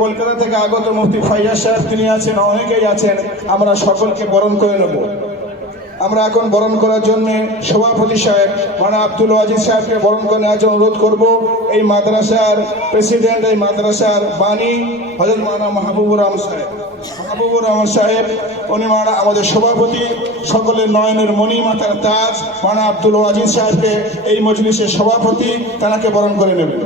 কলকাতা থেকে আগত মুফতি ফাইয়াজ সাহেব তিনি আছেন, অনেকেই আছেন। আমরা সকলকে বরণ করে নেব। আমরা এখন বরণ করার জন্য সভাপতি সাহেব মাওলানা আব্দুল ওয়াজিদ সাহেবকে বরণ করে নেওয়ার জন্য অনুরোধ করব। এই মাদ্রাসার প্রেসিডেন্ট, এই মাদ্রাসার বাণী হযরত মাওলানা মাহবুবুর রহমান সাহেব, উনি মাওলানা আমাদের সভাপতি, সকলের নয়নের মণি, মাথার তাজ মাওলানা আব্দুল ওয়াজিদ সাহেবকে এই মজলিসের সভাপতি, তাকে বরণ করে নেবেন।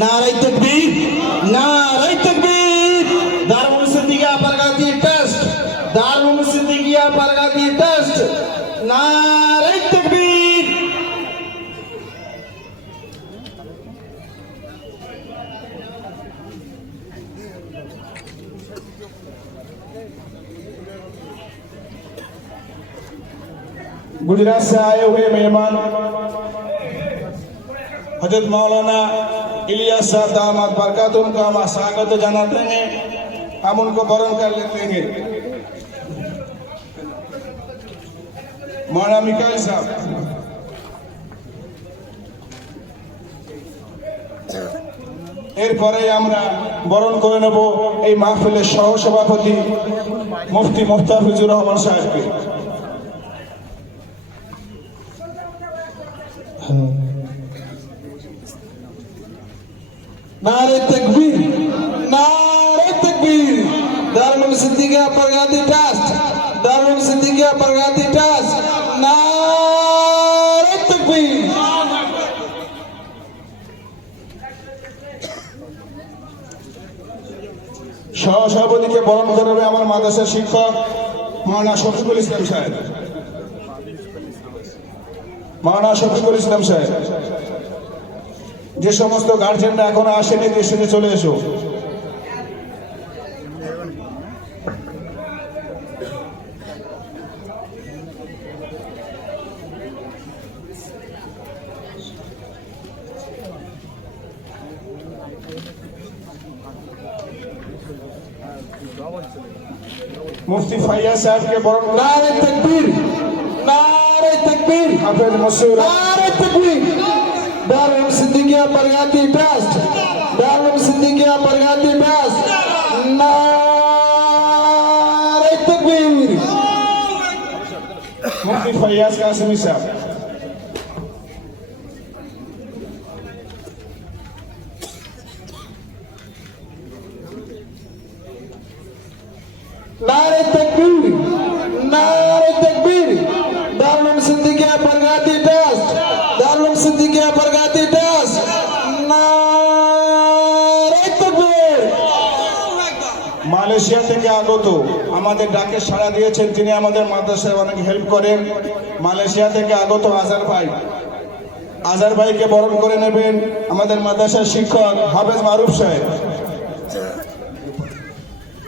नारे तकबीर, नारे तकबीर। दारुल सिद्दीकिया परगाती टेस्ट, दारुल सिद्दीकिया परगाती टेस्ट। नारे तकबीर। गुजरात से आए हुए मेहमान हजरत मौलाना इलियास साहब दामाद बरकत, उनका हम स्वागत जनाते हैं। हम उनको बरन कर लेते हैं। मौलाना मिकाइल साहब, এরপরে আমরা বরণ করে নেব এই মাহফিলের সহ সভাপতি মুফতি মুস্তাফিজুর রহমান সাহেবকে। नारे तकबीर, नारे तकबीर। दारुल सिद्दीकिया परगाती टेस्ट, दारुल सिद्दीकिया परगाती टेस्ट। नारे तकबीर। সহ সভাপতিকে বরণ করবে আমার মাদ্রাসার শিক্ষক মাওলানা শফিকুল ইসলাম সাহেব। মাওলানা শফিকুল ইসলাম সাহেব, যে সমস্ত গার্জেনরা এখনো আসেনি দেশে চলে এসো। মুফতি ফাইয়াজ সাহেবকে বরণ করে नारे तकबीर, नारे तकबीर। হাফেজ মসুর नारे तकबीर। दारुल सिद्दीकिया परगाती टेस्ट, दारुल सिद्दीकिया परगाती टेस्ट। नारे तकबीर। मुफ्ती फैयाज कासिमी साहब, नारे तकबीर, नारे तकबीर। दारुल सिद्दीकिया परगाती टेस्ट, दारुल सिद्दीकिया परगाती टेस्ट। नारे तकबीर। মালয়েশিয়া থেকে আগত, আমাদের ডাকে সাড়া দিয়েছেন, তিনি আমাদের মাদ্রাসায় অনেক হেল্প করেন। মালয়েশিয়া থেকে আগত আজার ভাইকে বরণ করে নেবেন আমাদের মাদ্রাসার শিক্ষক হাফেজ মারুফ সাহেব।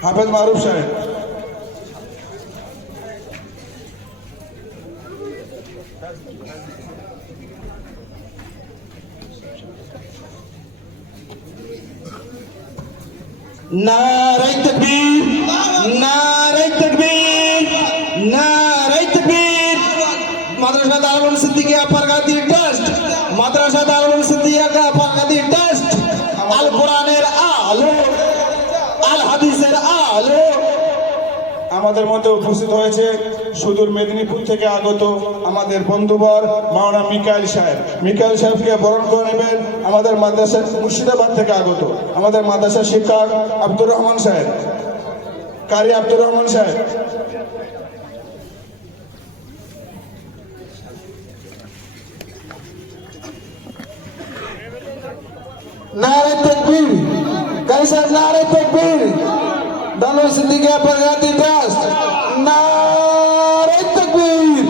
হাফেজ মারুফ সাহেব, नारे तकबीर, नारे तकबीर, नारे तकबीर। मदरसा दारुल सिद्दीकिया परगाती टेस्ट, मदरसा दारुल सिद्दीकिया परगाती टेस्ट। আল কোরআনের আলো, আল হাদিসের আলো। আমাদের মধ্যে উপস্থিত হয়েছে সুদূর মেদিনীপুর থেকে আগত আমাদের বন্ধুবর মাওলানা মিকাইল সাহেব। মিকাইল সাহেবকে বরণ করে নেবেন আমাদের মাদ্রাসা মুর্শিদাবাদ থেকে আগত আমাদের মাদ্রাসার শিক্ষক আব্দুর রহমান সাহেব, কারি আব্দুর রহমান সাহেব। नारे तकबीर, कैसा नारे तकबीर। दारुल सिद्दीकिया परगाती टेस्ट। नारे तकबीर।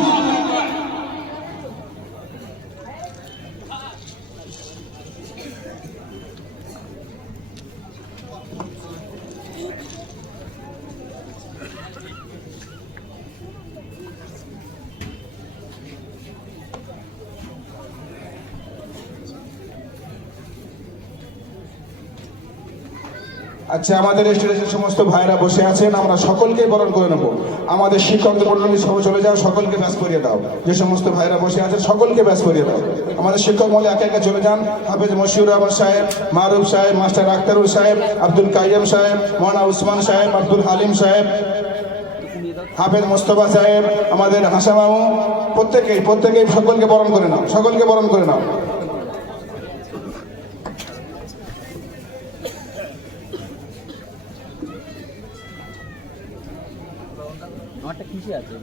আচ্ছা, আমাদের স্টেজে যে সমস্ত ভাইরা বসে আছেন আমরা সকলকে বরণ করে নেব। আমাদের শিক্ষক মন্ডলী সব চলে যাও, সকলকে ব্যাস করিয়ে দাও। যে সমস্ত ভাইরা বসে আছেন সকলকে ব্যাস করিয়ে দাও। আমাদের শিক্ষক মন্ডলী একে একে চলে যান। হাফেজ মশিউর রহমান সাহেব, মারুফ সাহেব, মাস্টার আখতারুল সাহেব, আব্দুল কাইয়্যিম সাহেব, মৌলানা উসমান সাহেব, আব্দুল হালিম সাহেব, হাফেজ মোস্তফা সাহেব, আমাদের হাসান মামু, প্রত্যেকেই সকলকে বরণ করে নাও, সকলকে বরণ করে নাও। আমারটা কিসে আছে?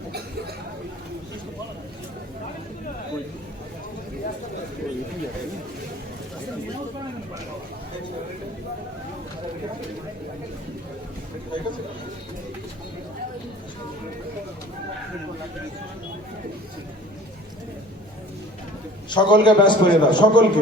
সকলকে ব্যাস করে দাও, সকলকে।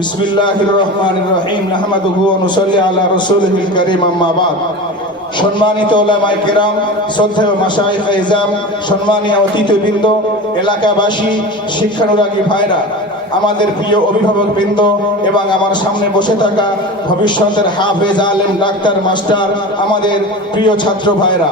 বিসমিল্লাহির রহমানির রহিম। নাহমাদুহু ওয়া নুসাল্লি আলা রাসূলিল কারীম, আম্মা বাদ। সম্মানিত উলামায়ে কেরাম, শ্রদ্ধেয় মাশায়েখ ইজাম, সম্মানীয় অতিথিবৃন্দ, এলাকাবাসী, শিক্ষানুরাগী ভাইরা, আমাদের প্রিয় অভিভাবকবৃন্দ এবং আমার সামনে বসে থাকা ভবিষ্যতের হাফেজ, আলেম, ডাক্তার, মাস্টার, আমাদের প্রিয় ছাত্র ভাইরা,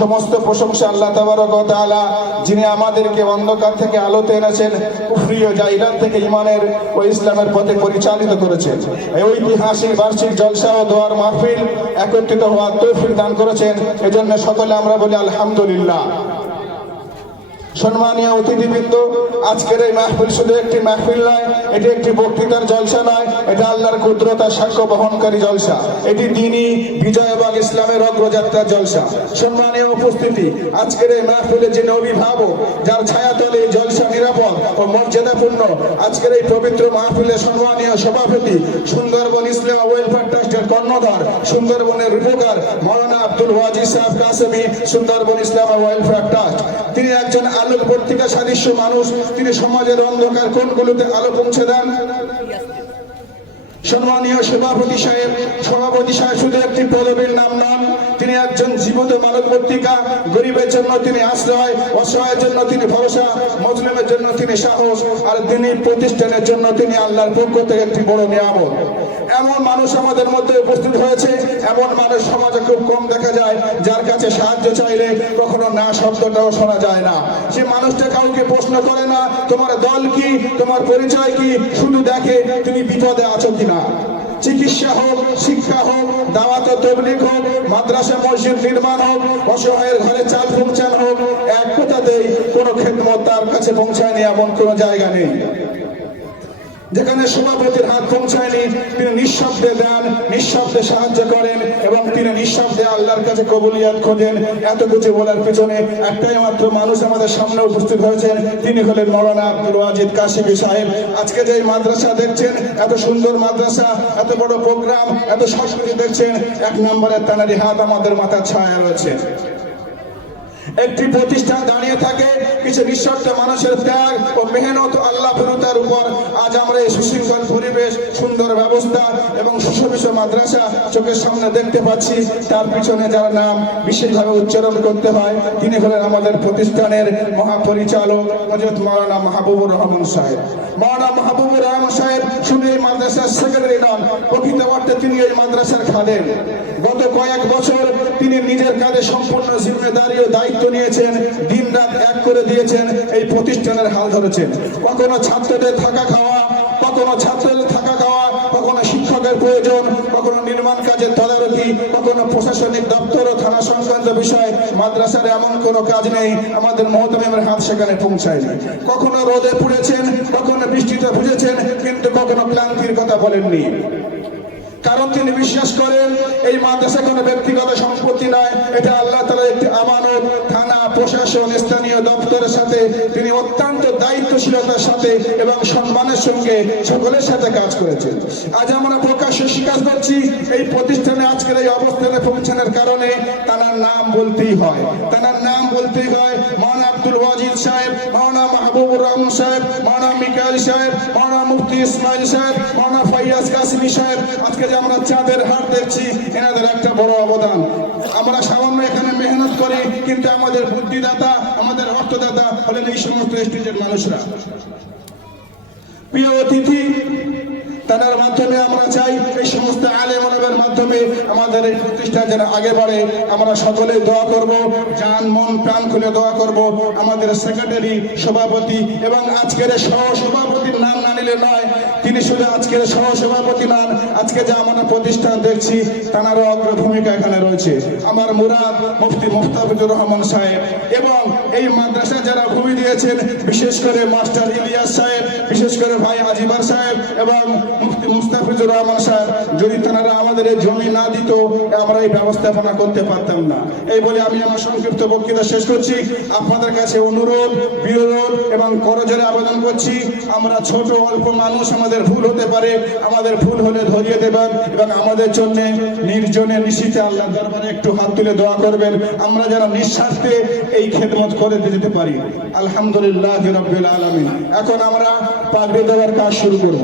সমস্ত প্রশংসা আল্লাহ তাবারক ওয়া তাআলা, যিনি আমাদেরকে অন্ধকার থেকে আলোতে এনেছেন, কুফরি ও জাহিলাত থেকে ঈমানের ও ইসলামের পথে পরিচালিত করেছেন। এই ঐতিহাসিক বার্ষিক জলসা ও দোয়ার মাহফিল একত্রিত হওয়ার তৌফিক দান করেছেন। এজন্য সকলে আমরা বলি আলহামদুলিল্লাহ। সম্মানীয় অতিথিবৃন্দ, আজকের এই মাহফিল শুধু একটি মাহফিল নয়, এটি একটি বক্তৃতার জলসা নয়, এটা আল্লাহর কুদরতার সাক্ষ্য বহনকারী জলসা। এটি দ্বীনি বিজয় এবং ইসলামের অগ্রযাত্রার জলসা। সম্মানীয় উপস্থিতি, আজকের এই মাহফিলের যিনি অভিভাবক, যার ছায়াতলে এই জলসা নিরাপদ ও মর্যাদাপূর্ণ, আজকের এই পবিত্র মাহফিলের সম্মানীয় সভাপতি, সুন্দরবন ইসলাম ওয়েলফেয়ার ট্রাস্টের কর্ণধার, সুন্দরবনের রূপকার মৌলানা আব্দুল ওয়াজিদ সাহেব কাসেমি, সুন্দরবন ইসলাম ওয়েলফেয়ার ট্রাস্ট। তিনি একজন আলোকবর্তিকা সাদৃশ্য মানুষ। তিনি সমাজের অন্ধকার কোণগুলোতে আলো পৌঁছে দেন। সম্মানীয় সভাপতি সাহেব শুধু একটি পদবীর নাম নন, তিনি একজন জীবন্ত মানববর্তিকা। গরিবের জন্য তিনি আশ্রয়, অসহায়ের জন্য তিনি ভরসা, মুসলিমের জন্য তিনি সাহস, আর তিনি প্রতিষ্ঠানের জন্য তিনি আল্লাহর পক্ষ থেকে একটি বড় নিয়ামত। এমন মানুষ আমাদের মধ্যে উপস্থিত হয়েছে, এমন মানুষ সমাজে খুব কম দেখা যায়, যার কাছে সাহায্য চাইলে কখনো না শব্দটাও শোনা যায় না। সে মানুষটা কাউকে প্রশ্ন করে না তোমার দল কি, তোমার পরিচয় কি, শুধু দেখে তুমি বিপদে আছো কিনা। চিকিৎসা হোক, শিক্ষা হোক, দাওয়াত ও তাবলীগ হোক, মাদ্রাসা মসজিদ নির্মাণ হোক, অসহায়ের ঘরে চাল পৌঁছানো হোক, এক কথাতেই কোনো খেদমত তার কাছে পৌঁছায়নি এমন কোনো জায়গা নেই যেখানে সভাপতির হাত পৌঁছায়নি। তিনি নিঃশব্দে দেন, নিঃশব্দে সাহায্য করেন এবং তিনি নিঃশব্দে আল্লাহর কাছে কবুলিয়াত খোঁজেন। এত কিছু বলার পিছনে একটাই মাত্র মানুষ আমাদের সামনে উপস্থিত হয়েছেন, তিনি হলেন মৌলানা আব্দুল ওয়াজিদ কাসেমি সাহেব। আজকে যে মাদ্রাসা দেখছেন, এত সুন্দর মাদ্রাসা, এত বড় প্রোগ্রাম, এত সংস্কৃতি দেখছেন, এক নম্বরের তানারি হাত আমাদের মাথার ছায়া রয়েছে। একটি প্রতিষ্ঠান দাঁড়িয়ে থাকে কিছু নিঃস্বার্থ মানুষের ত্যাগ ও মেহনত আল্লাহ ফেরুতার উপর। আজ আমরা এই সুশৃঙ্খল পরিবেশ, সুন্দর ব্যবস্থা এবং সুশোভিত মাদ্রাসা চোখের সামনে দেখতে পাচ্ছি। তার পিছনে যার নাম বিশেষভাবে উচ্চারণ করতে হয়, তিনি হলেন আমাদের প্রতিষ্ঠানের মহাপরিচালক হযরত মাওলানা মাহবুবুর রহমান সাহেব। মাওলানা মাহবুবুর রহমান সাহেব শুধু এই মাদ্রাসার সেক্রেটারি নন, প্রকৃত অর্থে তিনি এই মাদ্রাসার খাদেম। গত কয়েক বছর তিনি নিজের কাঁধে সম্পূর্ণ জিম্মেদারি ও দায়িত্ব নিয়েছেন, দিন রাত এক করে দিয়েছেন, এই প্রতিষ্ঠানের হাল ধরেছেন। কখনো ছাত্রদের থাকা খাওয়া, কখনো শিক্ষকের প্রয়োজন, কখনো নির্মাণ কাজের তদারকি, কখনো প্রশাসনিক দপ্তর ও থানা সংক্রান্ত বিষয়। মাদ্রাসার এমন কোনো কাজ নেই আমাদের মহতমিমের হাত সেখানে পৌঁছায়নি। কখনো রোদে পুড়েছেন, কখনো বৃষ্টিতে ভিজেছেন, কিন্তু কখনো ক্লান্তির কথা বলেননি। কারণ তিনি বিশ্বাস করেন এই মাদ্রাসা কোনো ব্যক্তিগত সম্পত্তি নয়, এটা আল্লাহ তাআলার একটি আমানত। থানা, প্রশাসন স্থানীয় দপ্তরের সাথে তিনি অত্যন্ত দায়িত্বশীলতার সাথে এবং সম্মানের সঙ্গে সকলের সাথে কাজ করেছেন। আজ আমরা প্রকাশ্যে স্বীকার করছি এই প্রতিষ্ঠানে আজকের এই অবস্থানে পৌঁছানোর কারণে তার নাম বলতেই হয়, তার নাম বলতেই হয়। মাওলানা আব্দুল ওয়াজিদ সাহেব, মাওলানা মাহবুবুর রহমান সাহেব, মাওলানা মিকাইল সাহেব, মাওলানা মুফতি ইসমাইল সাহেব, মাওলানা ফাইয়াজ কাসিমি সাহেব, আজকে যে আমরা চাঁদের হাট দেখছি এনাদের একটা বড় অবদান। আমরা সামান্য এখানে মেহনত করি, কিন্তু আমাদের বুদ্ধিদাতা, আমাদের অর্থদাতা হলেন এই সমস্ত স্টেজের মানুষরা। প্রিয় অতিথি, তাদের মাধ্যমে আমরা চাই এই সমস্ত আলেম ওলামার মাধ্যমে আমাদের এই প্রতিষ্ঠান যেন আগে বাড়ে। আমরা সকলে দোয়া করব, জান মন প্রাণ খুলে দোয়া করব। আমাদের সেক্রেটারি, সভাপতি এবং আজকের সহ সভাপতির নাম না নিলে নয়, তিনি শুধু আজকের সহ সভাপতি নন, আজকে যে আমরা প্রতিষ্ঠান দেখছি তাঁরও অগ্র ভূমিকা এখানে রয়েছে। আমার মুরাদ মুফতি মুফতাফিজুর রহমান সাহেব এবং এই মাদ্রাসা যারা ভূমি দিয়েছেন, বিশেষ করে মাস্টার ইলিয়াস সাহেব, বিশেষ করে ভাই আজিবার সাহেব এবং মুফতি মুস্তাফিজুর রহমান সাহেব, যদি তারা আমাদের এই জমি না দিত আমরা এই ব্যবস্থাপনা করতে পারতাম না। এই বলে আমি আমার সংক্ষিপ্ত বক্তৃতা শেষ করছি। আপনাদের কাছে অনুরোধ, বিরোধ এবং করজোরে আবেদন করছি, আমরা ছোট অল্প মানুষ, আমাদের ভুল হতে পারে, আমাদের ভুল হলে ধরিয়ে দেবেন এবং আমাদের জন্য নির্জনে নিশীথে আল্লাহর দরবারে একটু হাত তুলে দোয়া করবেন, আমরা যেন নিঃস্বার্থে এই খেদমত করে দিতে পারি। আলহামদুলিল্লাহ রাব্বিল আলামিন। এখন আমরা পাগড়ি দেওয়ার কাজ শুরু করব।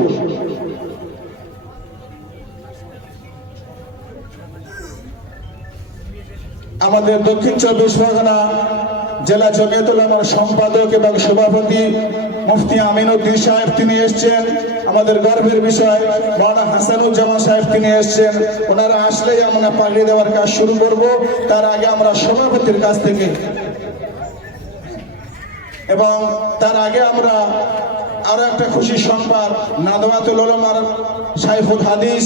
আমাদের দক্ষিণ চব্বিশ পরগনা জেলা জমিয়ত উলামার সম্পাদক এবং সভাপতি মুফতি আমিনউদ্দিন সাহেব তিনি এসছেন। আমাদের গর্বের বিষয় মাওলানা হাসানুজ্জামান সাহেব তিনি এসছেন। ওনারা আসলেই আমরা পাগড়ি দেওয়ার কাজ শুরু করব। তার আগে আমরা সভাপতির কাছ থেকে এবং তার আগে আমরা আরো একটা খুশি সংবাদ, নাদওয়াতুল উলামার শাইখুল হাদিস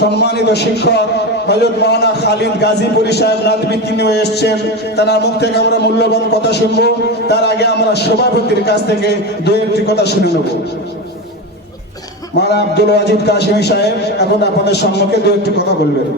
সম্মানিত শিক্ষক হযরত মাওলানা খালিদ গাজীপুরি সাহেব নাদবি তিনিও এসেছেন। তার মুখ থেকে আমরা মূল্যবান কথা শুনবো। তার আগে আমরা সভাপতির কাছ থেকে দুই একটি কথা শুনে নেব। মাওলানা আব্দুল ওয়াজিদ কাশিমি সাহেব এখন আপনাদের সম্মুখে দুই একটি কথা বলবেন।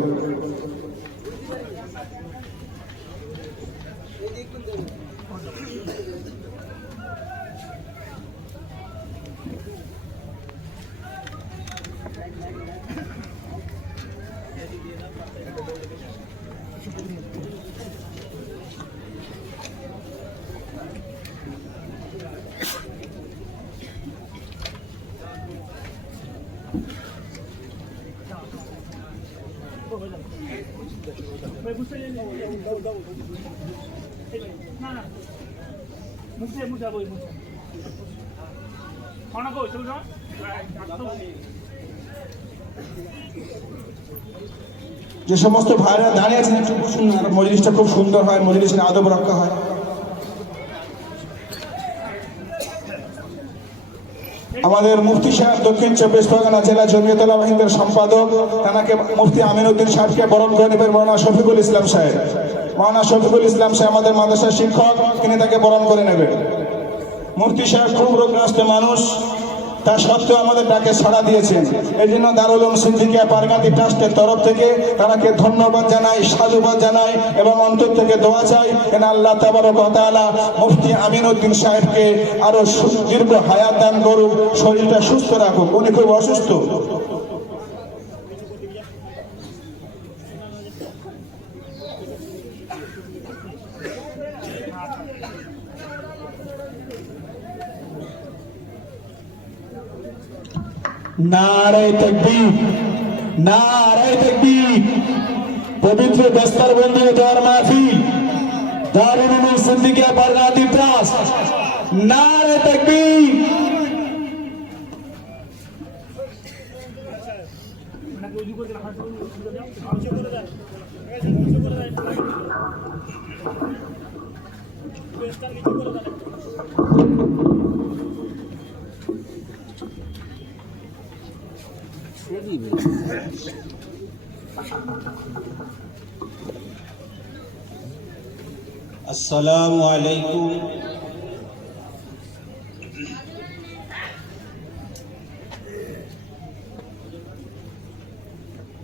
যে সমস্ত ভাইরা দাঁড়িয়ে আছেন একটু বসুন, আর মজলিসটা খুব সুন্দর হয়, মজলিসের আদব রক্ষা হয়। আমাদের মুফতি সাহেব দক্ষিণ চব্বিশ পরগনা জেলা জমিয়ত উলামা হিন্দের সম্পাদক, তাকে মুফতি আমিনউদ্দিন সাহেবকে বরণ করে নেবেন মাওলানা শফিকুল ইসলাম সাহেব। মাওলানা শফিকুল ইসলাম সাহেব আমাদের মাদ্রাসার শিক্ষক, তিনি তাকে বরণ করে নেবেন। মুফতি সাহেব খুব রোগগ্রস্ত মানুষ, তা সত্ত্বেও আমাদের ডাকে সাড়া দিয়েছেন। এই জন্য দারুল উলুম সিদ্দিকিয়া পারগাতি ট্রাস্টের তরফ থেকে তাকে ধন্যবাদ জানাই, সাধুবাদ জানাই এবং অন্তর থেকে দোয়া চাই যেন আল্লাহ তাবারক ওয়া তাআলা মুফতি আমিনউদ্দিন সাহেবকে আরো দীর্ঘ হায়াত দান করুক, শরীরটা সুস্থ রাখুক। উনি খুব অসুস্থ। नारे तकबीर, नारे तकबीर। पवित्र दस्तरबंदी दौर महफिल दारुल उलूम सिद्दीकिया बरगाती ट्रस्ट, नारे तकबीर। अस्सलामु अलैकुम।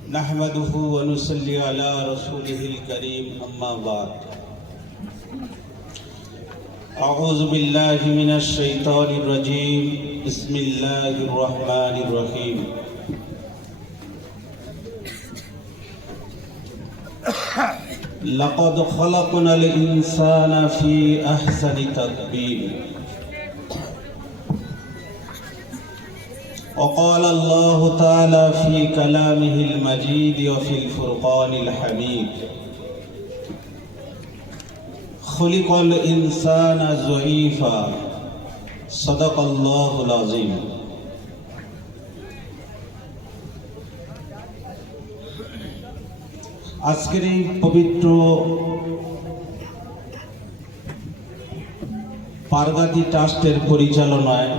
नहमदुहु व नुसल्ली अला रसूलिहिल करीम, अम्मा बाद। أعوذ بالله من الشيطان الرجيم بسم الله الرحمن الرحيم لقد خلقنا الإنسان في أحسن تقويم وقال الله تعالى في كلامه المجيد وفي الفرقان الحميد خلق الإنسان ضعيفا صدق الله العظيم আজকের এই পবিত্র পারগাতি ট্রাস্টের পরিচালনায়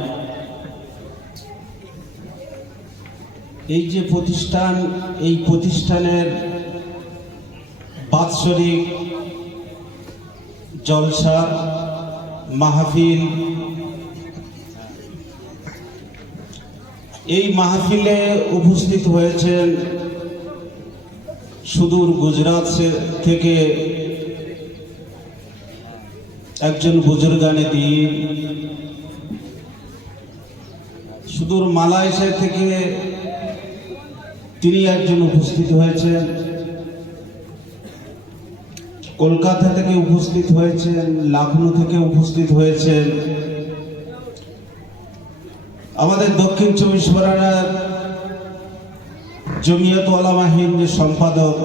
এই যে প্রতিষ্ঠান, এই প্রতিষ্ঠানের বাৎসরিক জলসা মাহফিল, এই মাহফিলে উপস্থিত হয়েছেন সুদূর গুজরাট থেকে একজন বুজুর্গানে দ্বীন, সুদূর মালয়েশিয়া থেকে তিনি একজন উপস্থিত হয়েছেন, কলকাতা থেকে উপস্থিত হয়েছেন, লখনউ থেকে উপস্থিত হয়েছেন, আমাদের দক্ষিণ চব্বিশ পরগনার জমিয়ত উলামা হিন্দের সম্পাদক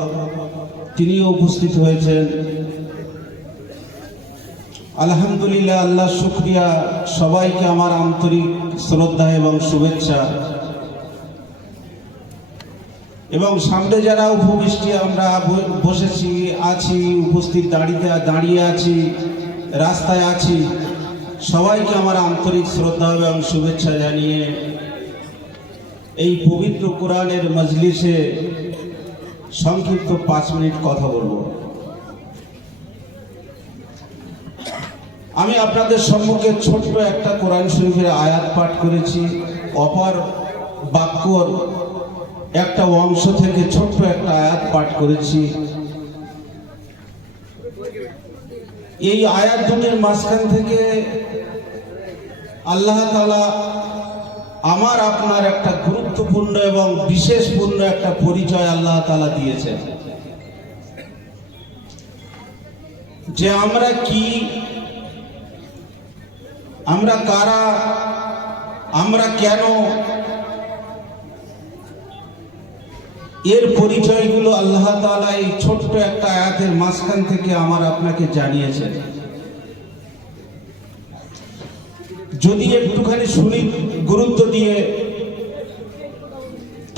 তিনিও উপস্থিত হয়েছেন। আলহামদুলিল্লাহ, আল্লাহ শুকরিয়া, সবাইকে আমার আন্তরিক শ্রদ্ধা এবং শুভেচ্ছা। এবং সামনে যারা উপবিষ্টি আমরা বসেছি, আছি, উপস্থিত দাঁড়িয়ে আছি, রাস্তায় আছি, সবাইকে আমার আন্তরিক শ্রদ্ধা এবং শুভেচ্ছা জানিয়ে এই পবিত্র কোরআনের মজলিসে সংক্ষিপ্ত 5 মিনিট কথা বলবো। আমি আপনাদের সম্মুখে ছোট্ট একটা কোরআন শরীফের আয়াত পাঠ করেছি, অপর বাক্যর একটা অংশ থেকে ছোট্ট একটা আয়াত পাঠ করেছি। এই আয়াত দুটির মাঝখান থেকে আল্লাহ তাআলা আমার আপনার একটা গুরুত্বপূর্ণ এবং বিশেষপূর্ণ একটা পরিচয় আল্লাহ তাআলা দিয়েছেন, যে আমরা কি, আমরা কারা, আমরা কেন, এর পরিচয়গুলো আল্লাহ তাআলা এই ছোট্ট একটা আয়াতের মাঝখান থেকে আমার আপনাকে জানিয়েছেন। যদি একটুখানি শুনি গুরুত্ব দিয়ে,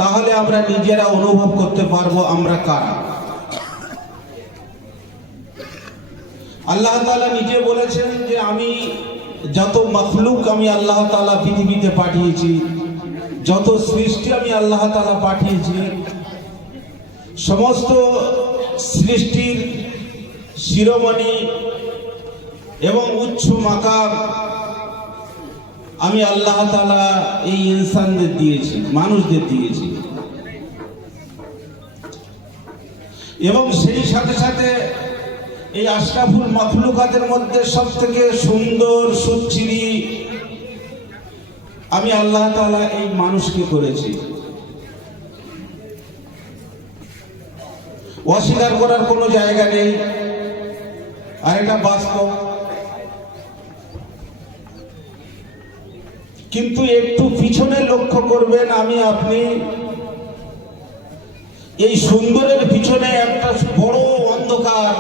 তাহলে আমরা নিজেরা অনুভব করতে পারবো আমরা কারা। আল্লাহ তাআলা নিজে বলেছেন যে আমি যত মখলুক আমি আল্লাহ তাআলা পৃথিবীতে পাঠিয়েছি, যত সৃষ্টি আমি আল্লাহ তাআলা পাঠিয়েছি, সমস্ত সৃষ্টির শিরোমণি এবং উচ্চ মাকাম আমি আল্লাহ তাআলা এই ইনসানদের দিয়েছি, মানুষদের দিয়েছি। এবং সেই সাথে সাথে এই আশরাফুল মাখলুকাতের মধ্যে সব থেকে সুন্দর সুচিরি আমি আল্লাহ তাআলা এই মানুষকে করেছি। অস্বীকার করার কোনো জায়গা নেই, আর এটা বাস্তব। কিন্তু একটু পিছনে লক্ষ্য করবেন, আমি আপনি এই সুন্দরের পিছনে একটা বড় অন্ধকার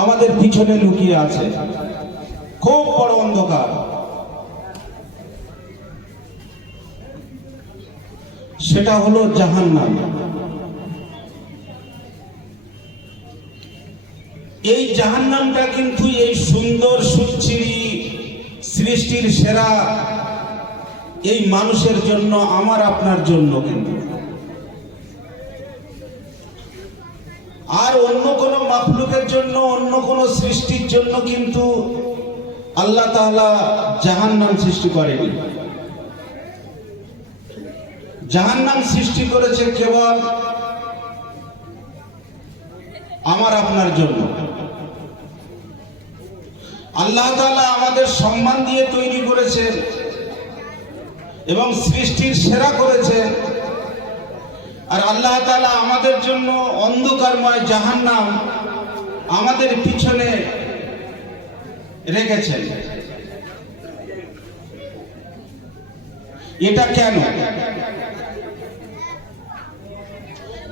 আমাদের পিছনে লুকিয়ে আছে, খুব বড় অন্ধকার। সেটা হলো জাহান্নাম। এই জাহান্নামটা কিন্তু এই সুন্দর সুচিরি সৃষ্টির সেরা এই মানুষের জন্য, আমার আপনার জন্য কিন্তু। আর অন্য কোন মাখলুকের জন্য, অন্য কোন সৃষ্টির জন্য কিন্তু আল্লাহ তাআলা জাহান্নাম সৃষ্টি করেনি। জাহান্নাম সৃষ্টি করেছে কেবল আমার আপনার জন্য। আল্লাহ তাআলা আমাদের সম্মান দিয়ে তৈরি করেছেন এবং সৃষ্টির সেরা করেছেন, আর আল্লাহ তাআলা আমাদের জন্য অন্ধকারময় জাহান্নাম আমাদের পিছনে রেখেছেন। এটা কেন?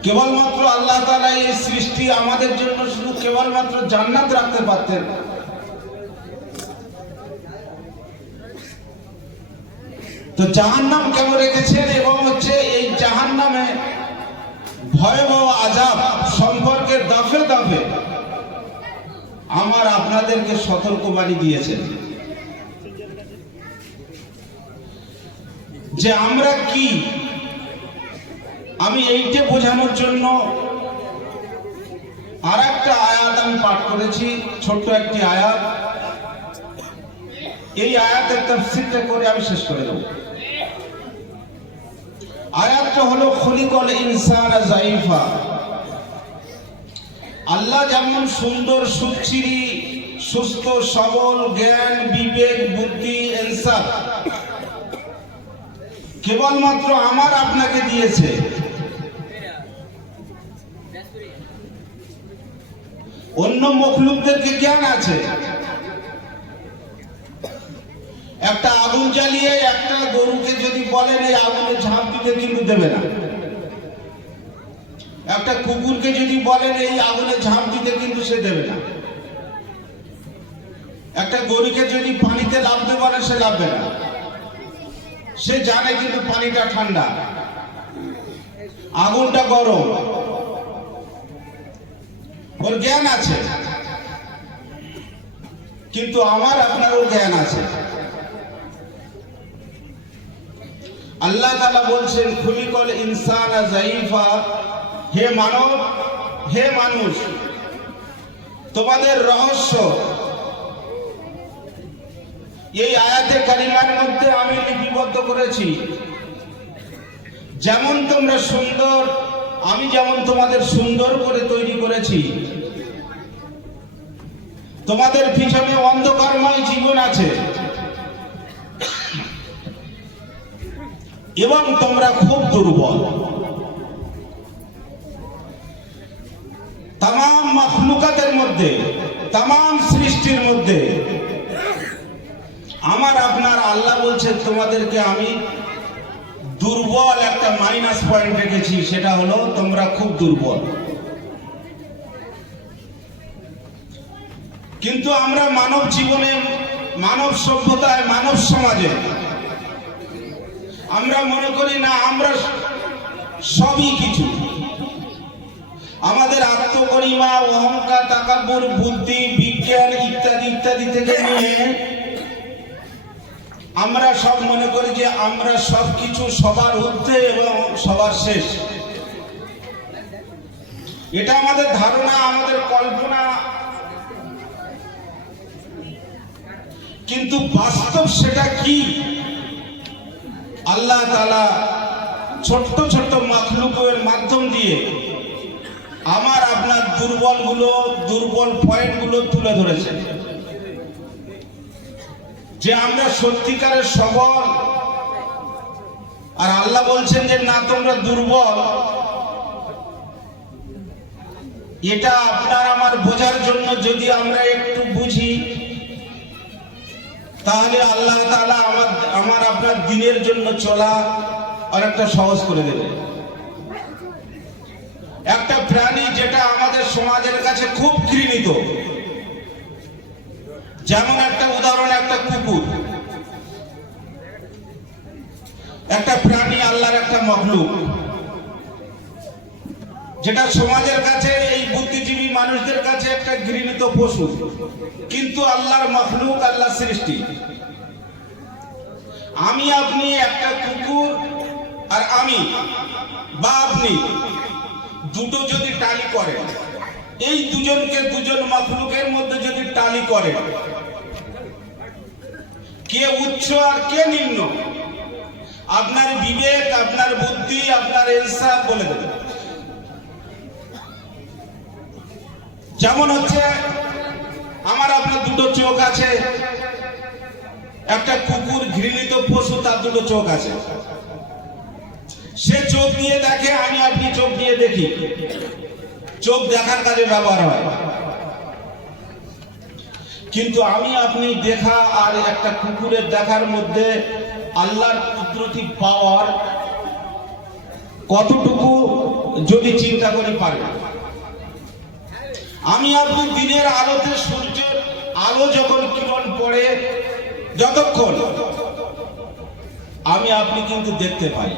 কেবলমাত্র আল্লাহ তাআলা এই সৃষ্টি আমাদের জন্য শুধু কেবলমাত্র জান্নাত রাখতে পারতেন, তো জাহান্নাম কেন রেখেছেন এবং এই জাহান্নামে ভয়াবহ আযাব সম্পর্কে দফে দফে আমার আপনাদেরকে সতর্কবাণী দিয়েছেন যে আমরা কি। আমি এইটা বোঝানোর জন্য আর একটা আয়াত আমি পাঠ করেছি, ছোট্ট একটি আয়াত। এই আয়াতের তাফসীরটা করে আমি শেষ করে দেব। আয়াতটা হলো খুলিকাল ইনসানা যায়ীফা। আল্লাহ যেমন সুন্দর, সুচিরি, সুস্থ, সবল, জ্ঞান, বিবেক, বুদ্ধি, ইনসাফ কেবলমাত্র আমার আপনাকে দিয়েছে, অন্য মখলুকদেরকে জ্ঞান আছে। একটা আগুন জ্বালিয়ে একটা গরুকে যদি বলেন এই আগুনে ঝাঁপ দিতে, কিন্তু দেবে না। একটা কুকুরকে যদি বলেন এই আগুনে ঝাঁপ দিতে, কিন্তু সে দেবে না। একটা গরুকে যদি পানিতে নামতে বলে সে নামবে না, সে জানে কিন্তু পানিটা ঠান্ডা, আগুনটা গরম, ওর জ্ঞান আছে। কিন্তু আমার আপনারও জ্ঞান আছে। আল্লাহ তাআলা বলছেন খুলিকাল ইনসানা যায়ীফা, হে মানব, হে মানুষ, তোমাদের রহস্য এই আয়াতে কারিমার মধ্যে আমি লিপিবদ্ধ করেছি। যেমন তোমরা সুন্দর, আমি যেমন তোমাদের সুন্দর করে তৈরি করেছি, তোমাদের পিছনে অন্ধকারময় জীবন আছে এবং তোমরা খুব দুর্বল। তামাম মাখলুকাতের মধ্যে, তামাম সৃষ্টির মধ্যে আমার আপনার আল্লাহ বলছে তোমাদেরকে আমি দুর্বল একটা মাইনাস পয়েন্ট রেখেছি, সেটা হলো তোমরা খুব দুর্বল। কিন্তু আমরা মানব জীবনে, মানব সভ্যতায়, মানব সমাজে আমরা মনে করি না আমরা সবই কিছু। আমাদের আত্মগরিমা, অহংকার, তাকাব্বুর, বুদ্ধি, বিজ্ঞান ইত্যাদি ইত্যাদি থেকে নিয়ে আমরা সব মনে করি যে আমরা সবকিছু, সবার ঊর্ধ্বে এবং সবার শেষ। এটা আমাদের ধারণা, আমাদের কল্পনা, কিন্তু বাস্তব সেটা কি? আল্লাহ তাআলা ছোট্ট ছোট্ট মাখলুকের মাধ্যম দিয়ে আমার আপনার দুর্বল পয়েন্টগুলো তুলে ধরেছেন, যে আমরা সত্যিকারের সবল। আর আল্লাহ বলছেন যে না, তোমরা দুর্বল। এটা আপনার আমার বোঝার জন্য যদি আমরা একটু বুঝি, তাহলে আল্লাহ তাআলা আমার আপনার দিনের জন্য চলা অনেকটা সহজ করে দেবে। একটা প্রাণী যেটা আমাদের সমাজের কাছে খুব ঘৃণিত, যেমন একটা উদাহরণ, একটা কুকুর, একটা প্রাণী, আল্লাহর একটা মখলুক, যেটা সমাজের কাছে, এই বুদ্ধিজীবী মানুষদের কাছে একটা ঘৃণিত পশু, কিন্তু আল্লাহর মখলুক, আল্লাহর সৃষ্টি। আমি আপনি, একটা কুকুর আর আমি বা আপনি, দুটো যদি টালি করে, এই দুজনকে, দুজন মখলুকের মধ্যে যদি টালি করে, কে উচ্চ আর কে নিম্ন, আপনার বিবেক, আপনার বুদ্ধি, আপনার ইনসাফ বলে দেবে। যেমন আমার আপনার দুটো চোখ চোখ আছে, একটা কুকুর ঘৃণিত পশু, তার দুটো চোখ আছে। সে চোখ দিয়ে দেখে, আমি আপনি চোখ দিয়ে দেখি, চোখ দেখার কাজে ব্যবহার হয়। কিন্তু আমি আপনি দেখা আর একটা কুকুরের দেখার মধ্যে আল্লাহর কুদরতি পাওয়ার কতটুকু যদি চিন্তা করি পারবে। আমি আপনি দিনের আলোতে সূর্যের আলো যখন কিরণ পড়ে, যতক্ষণ আমি আপনি কিন্তু দেখতে পাই,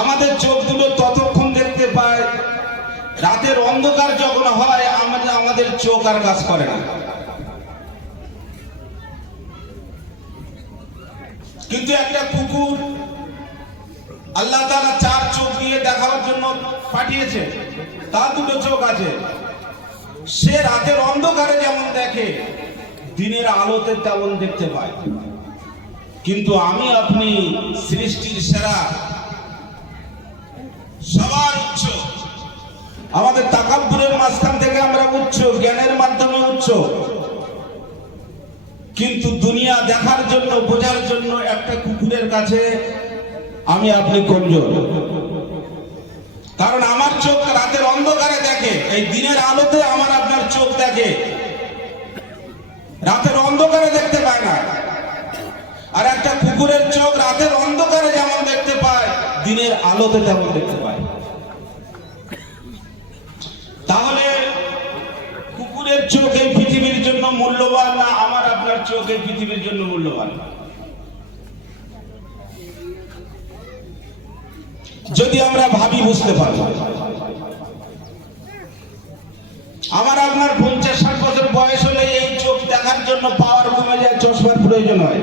আমাদের চোখ দুটো ততক্ষণ দেখতে পায়। রাতের অন্ধকার যখন হয়, আমাদের চোখ আর কাজ করে না। কিন্তু একটা কুকুর আল্লাহ তাআলা 4 চোখ দিয়ে দেখার জন্য পাঠিয়েছে, তার দুটো চোখ আছে। সে রাতের অন্ধকারে যেমন দেখে, দিনের আলোতে তেমন দেখতে পায়। কিন্তু আমি আপনি সৃষ্টির সেরা, সবার উচ্চ, আমাদের তাকাব্বুরের মাঝখান থেকে আমরা উচ্চ, জ্ঞানের মাধ্যমে উচ্চ। কিন্তু দুনিয়া দেখার জন্য, বোঝার জন্য একটা কুকুরের কাছে আমি আপনি কমজোর। কারণ আমার চোখ রাতের অন্ধকারে দেখে, এই দিনের আলোতে আমার আপনার চোখ দেখে, রাতের অন্ধকারে দেখতে পায় না। আর একটা কুকুরের চোখ রাতের অন্ধকারে যেমন দেখতে পায়, দিনের আলোতে তেমন দেখতে পায়। তাহলে কুকুরের চোখ এই পৃথিবীর জন্য মূল্যবান না আমার আপনার চোখ এই পৃথিবীর জন্য মূল্যবান? যদি আমরা ভাবি বুঝতে পারবো। আমার আপনার 50-60 বছর বয়স হলে এই চোখ দেখার জন্য পাওয়ার কমে যায়, চশমার প্রয়োজন হয়।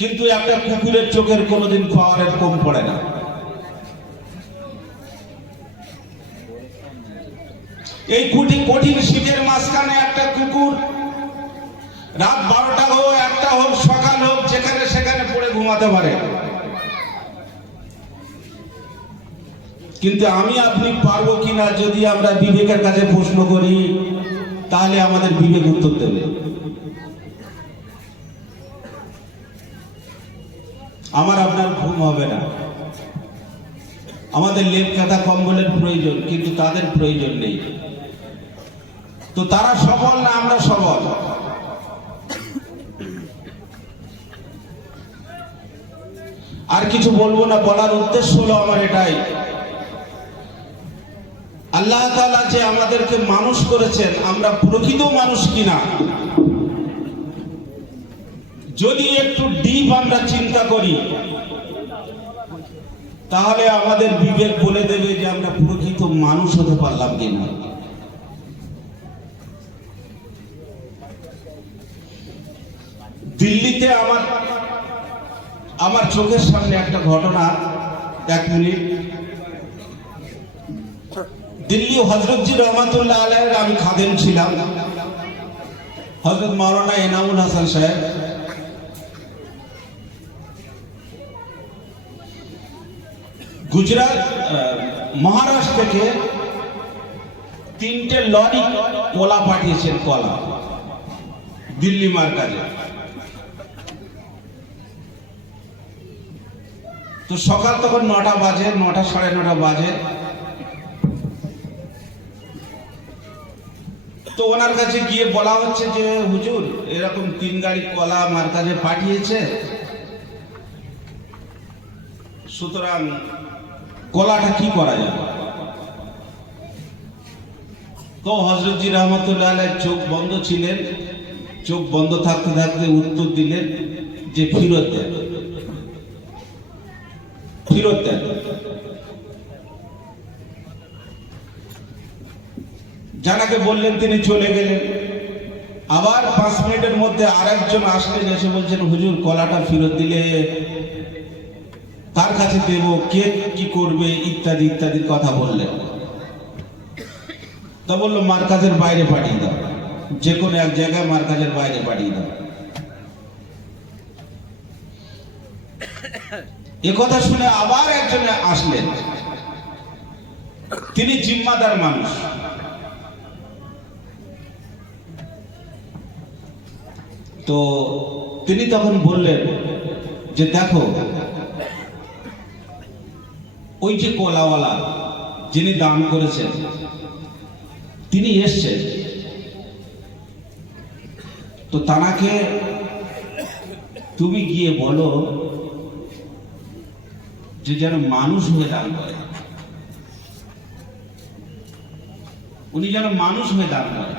কিন্তু একটা কুকুরের চোখের কোনোদিন পাওয়ারের কম পড়ে না। এই কঠিন শীতের মাঝখানে একটা কুকুর রাত 12টা হোক, 1টা হোক, সকাল হোক, যেখানে সেখানে পড়ে ঘুমাতে পারে। কিন্তু আমি আপনি পারবো কিনা যদি আমরা বিবেকের কাছে প্রশ্ন করি, তাহলে আমাদের বিবেক উত্তর দেবে। আমার আপনার ঘুম হবে না। আমাদের লেপ কাঁথা কম্বলের প্রয়োজন, কিন্তু তাদের প্রয়োজন নেই। তো তারা সবল না আমরা সবল? আর কিছু বলবো না, বলার উদ্দেশ্য হলো আমার এটাই, আল্লাহ তাআলা যে আমাদেরকে মানুষ করেছেন, আমরা প্রকৃত মানুষ কিনা যদি একটু ডিপ আমরা চিন্তা করি, তাহলে আমাদের বিবেক বলে দেবে যে আমরা প্রকৃত মানুষ হতে পারলাম কিনা। দিল্লিতে আমার চোখের সামনে একটা ঘটনা, 1 মিনিট। দিল্লি হযরতজি রহমাতুল্লাহ আলাইহির আমি খাদেম ছিলাম, হযরত মাওলানা এনামুল হাসান সাহেব। গুজরাট, মহারাষ্ট্র থেকে 3টে লরি কলা পাঠিয়েছেন, কলা দিল্লি মার্কেটে। তো সকাল তখন 9টা বাজে, 9টা সাড়ে 9টা বাজে। তো ওনার কাছে গিয়ে বলা হচ্ছে যে হুজুর, এরকম 3 গাড়ি কলা মার্কেটে পাঠিয়েছে, সুতরাং কলাটা কি করা যাবে? তো হযরতজি রহমাতুল্লাহ আলাইহি চোখ বন্ধ ছিলেন, চোখ বন্ধ থাকতে থাকতে উত্তর দিলেন যে ফেরত দেন, ফেরত দেন। জানাকে বললেন, তিনি চলে গেলেন। আবার 5 মিনিটের মধ্যে আরেকজন আসলেন, এসে বলছেন হুজুর, কলাটা ফেরত দিলে তার কাছে দেব, কে কি করবে, ইত্যাদি ইত্যাদির কথা বললেন। তা বললো মার্কেটের বাইরে পাঠিয়ে দাও, যে কোনো এক জায়গায় মার্কেটের বাইরে পাঠিয়ে দাও। একথা শুনে আবার একজন আসলেন, তিনি জিম্মাদার মানুষ। তো তিনি তখন বললেন যে দেখো, ওই যে কলাওয়ালা যিনি দান করেছেন তিনি এসছেন, তো তানাকে তুমি গিয়ে বলো যে যেন মানুষ হয়ে দান করে, উনি যেন মানুষ হয়ে দান করে।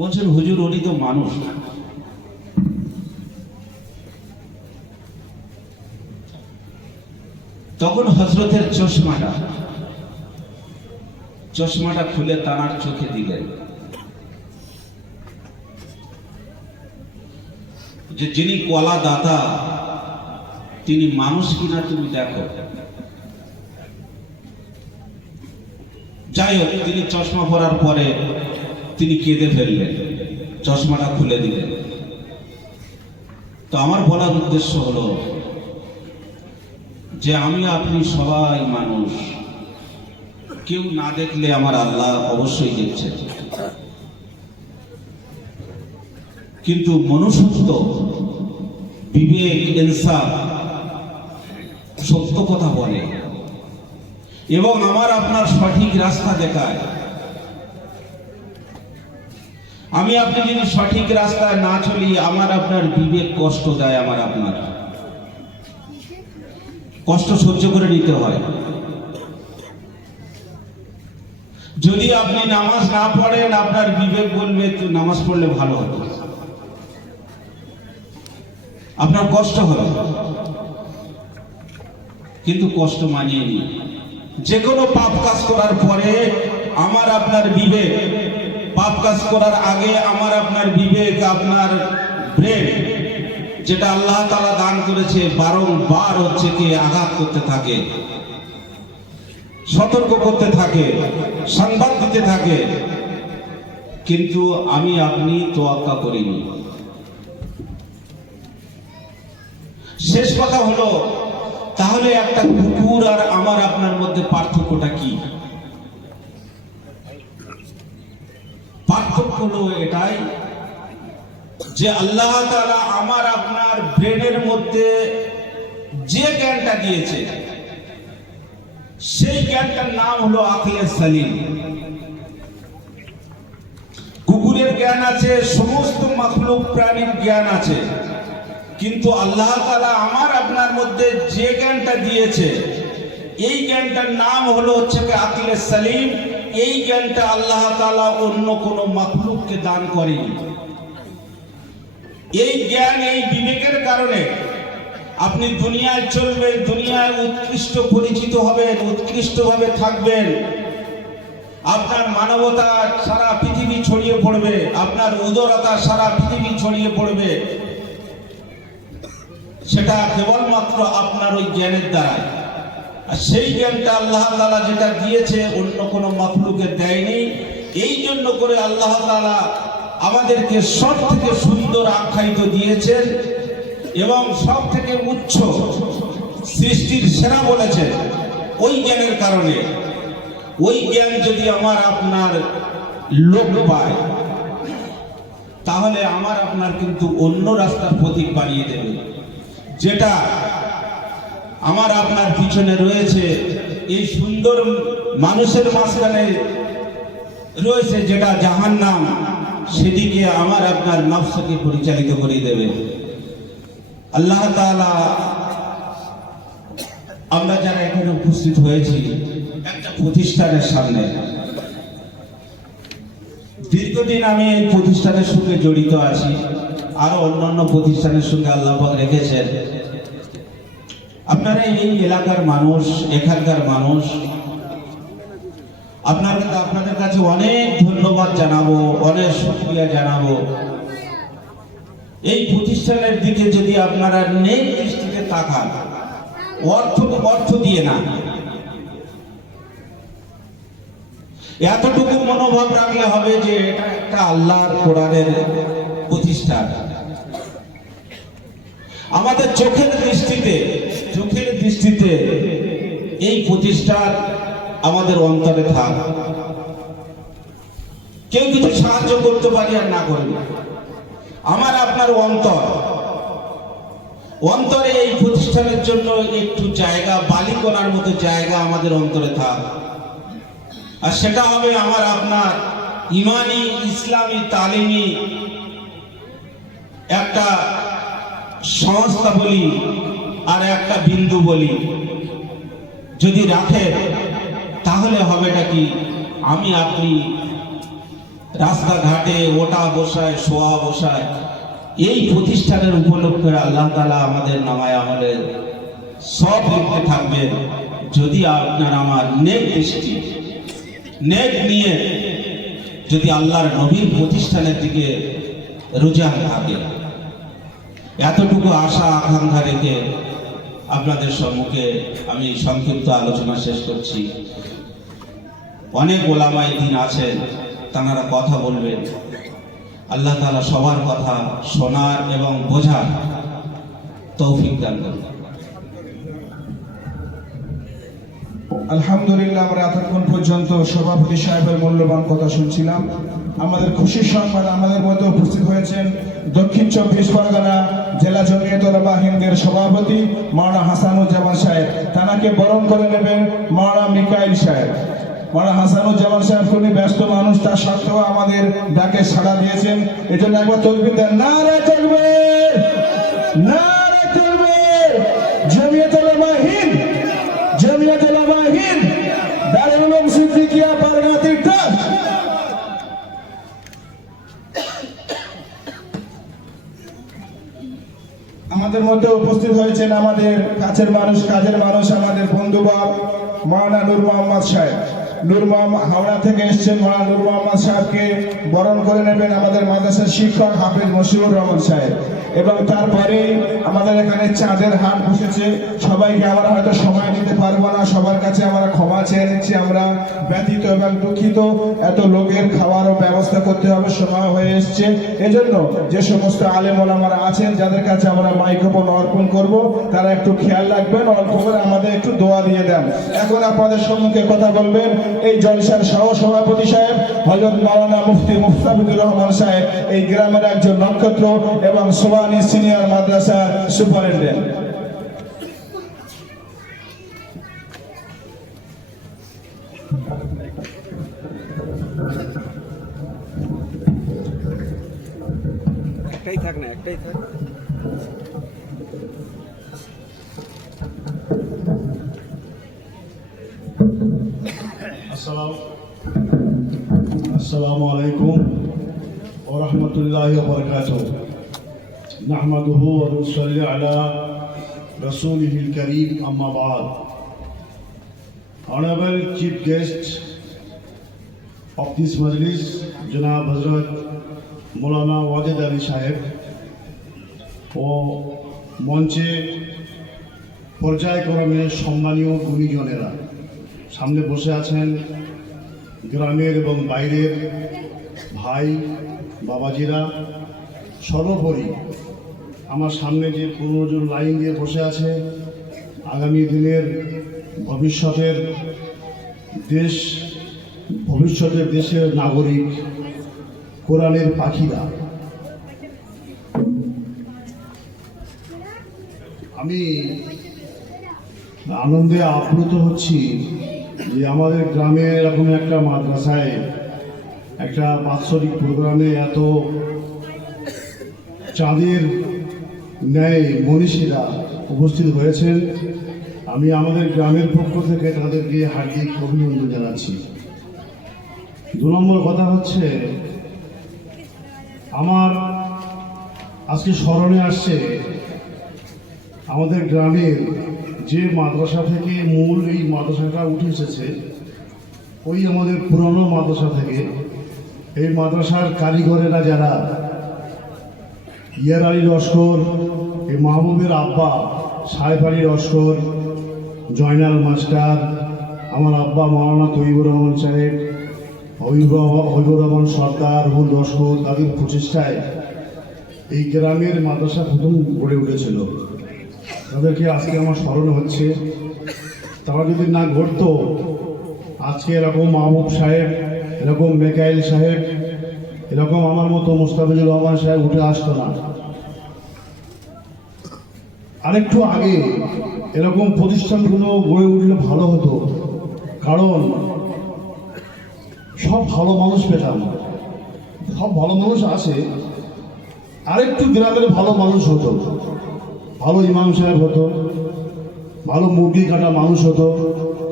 বলছেন হুজুর উনি তো মানুষ। তখন হযরতের চশমাটা খুলে তানার চোখে দিলেন যে যিনি কলা দাতা তিনি মানুষ কিনা তুমি দেখো। যাই হোক, তিনি চশমা পরার পরে তিনি কেঁদে ফেললেন, চশমাটা খুলে দিলেন। তো আমার বলার উদ্দেশ্য হলো যে আমি আপনি সবাই মানুষ, কেউ না দেখলে আমার আল্লাহ অবশ্যই দেখছেন, কিন্তু মনুষ্যত্ব, বিবেক, ইনসাফ সত্য কথা বলে এবং আমার আপনার সঠিক রাস্তা দেখায়। আমি আপনি যদি সঠিক রাস্তায় না চলি, আমার আপনার বিবেক কষ্ট দেয়, আমার আপনার কষ্ট সহ্য করে নিতে হয়। যদি আপনি নামাজ না পড়েন, আপনার বিবেক বলবে তুই নামাজ পড়লে ভালো হতো, আপনার কষ্ট হবে, কিন্তু কষ্ট মানিয়ে নিন। যে কোনো পাপ কাজ করার পরে আমার আপনার বিবেক, পাপ কাজ করার আগে আমার আপনার বিবেক, আপনার ব্রেন যেটা আল্লাহ তাআলা দান করেছে, বারংবার হচ্ছে কি আঘাত করতে থাকে, সতর্ক করতে থাকে, সংবাদ দিতে থাকে, কিন্তু আমি আপনি তোয়াক্কা করিনি। শেষ কথা হলো, তাহলে একটা কুকুর আর আমার আপনার মধ্যে পার্থক্যটা কি? পার্থক্য হলো এটাই যে আল্লাহ তাআলা আমার আপনার ব্রেনের মধ্যে যে জ্ঞানটা দিয়েছে সেই জ্ঞানটার নাম হলো আকলে সালিম। কুকুরের জ্ঞান আছে, সমস্ত মাখলুক প্রাণীর জ্ঞান আছে, কিন্তু আল্লাহ তাআলা আমার আপনার মধ্যে যে জ্ঞানটা দিয়েছে এই জ্ঞানটার নাম হলো হচ্ছে আকলে সালিম। এই জ্ঞানটা আল্লাহ তাআলা অন্য কোন মাখলুককে দান করেনি। এই জ্ঞান, এই বিবেকের কারণে আপনি দুনিয়ায় চলবেন, দুনিয়ায় উৎকৃষ্ট পরিচিত হবেন, উৎকৃষ্টভাবে থাকবেন, আপনার মানবতা সারা পৃথিবী ছড়িয়ে পড়বে, আপনার উদারতা সারা পৃথিবী ছড়িয়ে পড়বে। সেটা কেবলমাত্র আপনার ওই জ্ঞানের দ্বারা। আর সেই জ্ঞানটা আল্লাহ তাআলা যেটা দিয়েছে অন্য কোনো মাখলুকের দেয়নি। এই জন্য করে আল্লাহ তাআলা আমাদেরকে সব থেকে সুন্দর আখ্যায়িত দিয়েছেন এবং সব থেকে উচ্চ সৃষ্টির সেরা বলেছেন ওই জ্ঞানের কারণে। ওই জ্ঞান যদি আমার আপনার লোক পায়, তাহলে আমার আপনার কিন্তু অন্য রাস্তার প্রতীক বানিয়ে দেবে। যেটা আমার আপনার পিছনে রয়েছে, এই সুন্দর মানুষের মাঝখানে রয়েছে যেটা জাহান্নাম, সেদিকে আমার আপনার নফসকে পরিচালিত করে দেবে। আল্লাহ তাআলা আমরা যারা এখানে উপস্থিত হয়েছি একটা প্রতিষ্ঠানের সামনে, দীর্ঘদিন আমি এই প্রতিষ্ঠানের সঙ্গে জড়িত আছি, আরো অন্যান্য প্রতিষ্ঠানের সঙ্গে আল্লাহ পাক রেখেছেন। আপনারা এই এলাকার মানুষ, এখানকার মানুষ, আপনাদের কাছে অনেক ধন্যবাদ জানাবো, অনেক শুকরিয়া জানাবো। এই প্রতিষ্ঠানের দিকে যদি আপনারা নেক দৃষ্টিতে তাকান, অর্থ দিয়ে না, এতটুকু মনোভাব রাখলে হবে যে এটা একটা আল্লাহর কোরআনের প্রতিষ্ঠান। আমাদের চোখের দৃষ্টিতে এই প্রতিষ্ঠান আমাদের অন্তরে থাক, কেউ কিছু সাহায্য করতে পারি আর না করি, আমার আপনার অন্তরে এই প্রতিষ্ঠানের জন্য একটু জায়গা, বালিকণার মতো জায়গা আমাদের অন্তরে থাক। আর সেটা হবে আমার আপনার ইমানি, ইসলামী, তালিমি একটা সংস্থা বলি আর একটা বিন্দু বলি যদি রাখে, তাহলে হবেটা কি, আমি আপনি রাস্তাঘাটে ওঠা বসায়, শোয়া বসায়, এই প্রতিষ্ঠানের উপলক্ষে আল্লাহ তাআলা আমাদের নামায় আমাদের সব লিখতে থাকবে, যদি আপনার আমার নেক দৃষ্টি, নেক নিয়ে যদি আল্লাহর নবীর প্রতিষ্ঠানের দিকে রুজান থাকে। এতটুকু আশা আকাঙ্ক্ষা রেখে আপনাদের সম্মুখে আমি সংক্ষিপ্ত আলোচনা শেষ করছি। অনেক ওলামায়ে দ্বীন আছেন, তাঁরা কথা বলবেন। আল্লাহ তাআলা সবার কথা শোনার এবং বোঝার তৌফিক দান করুন। আলহামদুলিল্লাহ, আমরা এতক্ষণ পর্যন্ত সভাপতি সাহেবের মূল্যবান কথা শুনছিলাম। আমাদের খুশির সংবাদ, আমাদের মধ্যে উপস্থিত হয়েছেন দক্ষিণ 24 পরগনা জেলা জমিয়ত উলামা হিন্দের সভাপতি মাওলানা হাসানুজ্জামান সাহেব। তানাকে বরণ করে নেবেন মাওলানা মিকাইল সাহেব। মাওলানা হাসানুজ্জামান সাহেব খুবই ব্যস্ত মানুষ, তা সত্ত্বেও আমাদের ডাকে সাড়া দিয়েছেন। এজন্য একবার তাকবীর দেন, নারে তাকবীর, নারে তাকবীর। জমিয়ত উলামা হিন্দ, জমিয়ত উলামা হিন্দ, দারুল উলুম সিদ্দিকিয়া বারগাতি ট্রাস্ট। আমাদের মধ্যে উপস্থিত হয়েছেন আমাদের কাছের মানুষ, কাজের মানুষ, আমাদের বন্ধুবর মাওলানা নূর মোহাম্মদ সাহেব। নূর মোহাম্মদ হাওড়া থেকে এসেছেন। মাওলানা নূর মোহাম্মদ সাহেবকে বরণ করে নেবেন আমাদের মাদ্রাসার শিক্ষক হাফেজ মশিউর রহমান সাহেব। এবং তারপরে আমাদের এখানে চাঁদের হাট বসেছে। সবাইকে আমরা হয়তো সময় দিতে পারবো না, সবার কাছে আমরা ক্ষমা চেয়ে নিচ্ছি। আমরা ব্যথিত এবং দুঃখিত, এত লোকের খাওয়ারও ব্যবস্থা করতে হবে, সময় হয়ে এসছে। এজন্য যে সমস্ত আলেম ওলামারা আছেন, যাদের কাছে আমরা মাইক্রোফোন অর্পণ করব, তারা একটু খেয়াল রাখবেন, অল্প করে আমাদের একটু দোয়া দিয়ে দেন। এখন আপনাদের সম্মুখে কথা বলবেন এই জলসার সহ সভাপতি সাহেব হযরত মাওলানা মুফতি মুস্তাফিজুর রহমান সাহেব, এই গ্রামের একজন নক্ষত্র এবং সোবানি সিনিয়র মাদ্রাসা সুপারিনটেন্ডেন্ট। একটাই থাক না, একটাই থাক। अस्सलामु अलैकुम व रहमतुल्लाहि व बरकातुहू। नहमदुहु व नुसल्ली अला रसूलिहिल करीम, अम्मा बाद। Honorable Chief Guest of this Majlis, Janab Hazrat Maulana Wajid Ali Saheb ও মঞ্চে পর্যায়ক্রমে সম্মানীয় গুণীজনেরা সামনে বসে আছেন, গ্রামের এবং বাইরের ভাই বাবাজিরা, সর্বোপরি আমার সামনে যে 15 জন লাইন দিয়ে বসে আছে, আগামী দিনের ভবিষ্যতের দেশের নাগরিক, কোরআনের পাখিরা। আমি আনন্দে আপ্লুত হচ্ছি যে আমাদের গ্রামে এরকম একটা মাদ্রাসায় একটা বাৎসরিক প্রোগ্রামে এত চাঁদের ন্যায় মনীষীরা উপস্থিত হয়েছেন। আমি আমাদের গ্রামের পক্ষ থেকে তাদেরকে হার্দিক অভিনন্দন জানাচ্ছি। 2 নম্বর কথা হচ্ছে, আমার আজকে স্মরণে আসছে আমাদের গ্রামের যে মাদ্রাসা থেকে মূল এই মাদ্রাসাটা উঠে এসেছে, ওই আমাদের পুরনো মাদ্রাসা থেকে এই মাদ্রাসার কারিগরেরা যারা, ইয়ার আলী লস্কর, এই মাহবুবের আব্বা সাহেব আলী লস্কর, জয়নাল মাস্টার, আমার আব্বা মাওলানা তৈবুর রহমান সাহেব, হবিবুর রহমান সরকার, রুহুল লস্কর, তাদের প্রচেষ্টায় এই গ্রামের মাদ্রাসা প্রথম গড়ে উঠেছিল। তাদেরকে আজকে আমার স্মরণ হচ্ছে। তারা যদি না ঘটতো, আজকে এরকম মাহবুব সাহেব, এরকম মেকাইল সাহেব, এরকম আমার মতো মোস্তাফিজুর রহমান সাহেব উঠে আসতো না। আরেকটু আগে এরকম প্রতিষ্ঠানগুলো গড়ে উঠলে ভালো হতো, কারণ সব ভালো মানুষ পেতাম, সব ভালো মানুষ আছে, আরেকটু গ্রামের ভালো মানুষ হতো, ভালো ইমাম সাহেব হতো, ভালো মুরগি কাটা মানুষ হতো,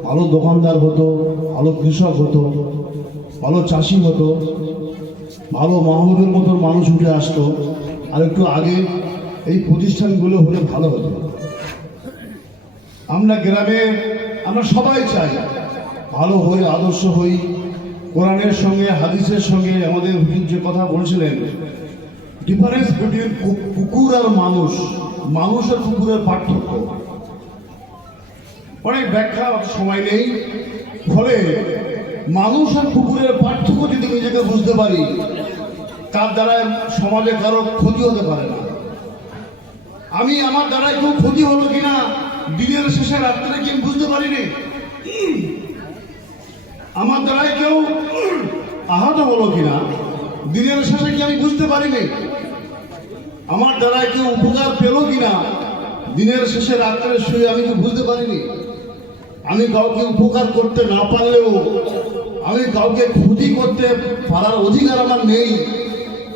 ভালো দোকানদার হতো, ভালো কৃষক হতো, ভালো চাষি হতো, ভালো মাহমুদের মতো মানুষ উঠে আসতো। আর একটু আগে এই প্রতিষ্ঠানগুলো হলে ভালো হতো। আমরা গ্রামে আমরা সবাই চাই ভালো হই, আদর্শ হই, কোরআনের সঙ্গে হাদিসের সঙ্গে। আমাদের হুজুর যে কথা বলছিলেন, ডিফারেন্স বিটুইন কুকুর আর মানুষ, মানুষ আর কুকুরের পার্থক্য অনেক ব্যাখ্যা সময় নেই। ফলে মানুষ আর কুকুরের পার্থক্য যদি নিজেকে বুঝতে পারি, তার দ্বারা সমাজে কারো ক্ষতি হতে পারে না। আমি আমার দ্বারাই খুব ক্ষতি হলো কিনা দিনের শেষে রাত্রে কি বুঝতে পারিনি, আমার দ্বারাই কেউ আহত হলো কিনা দিনের শেষে কি আমি বুঝতে পারিনি, আমার দ্বারাই কেউ উপকার পেল কিনা দিনের শেষে রাত্রে শুয়ে আমি কি বুঝতে পারিনি। আমি কাউকে উপকার করতে না পারলেও আমি কাউকে ক্ষতি করতে পারার অধিকার আমার নেই,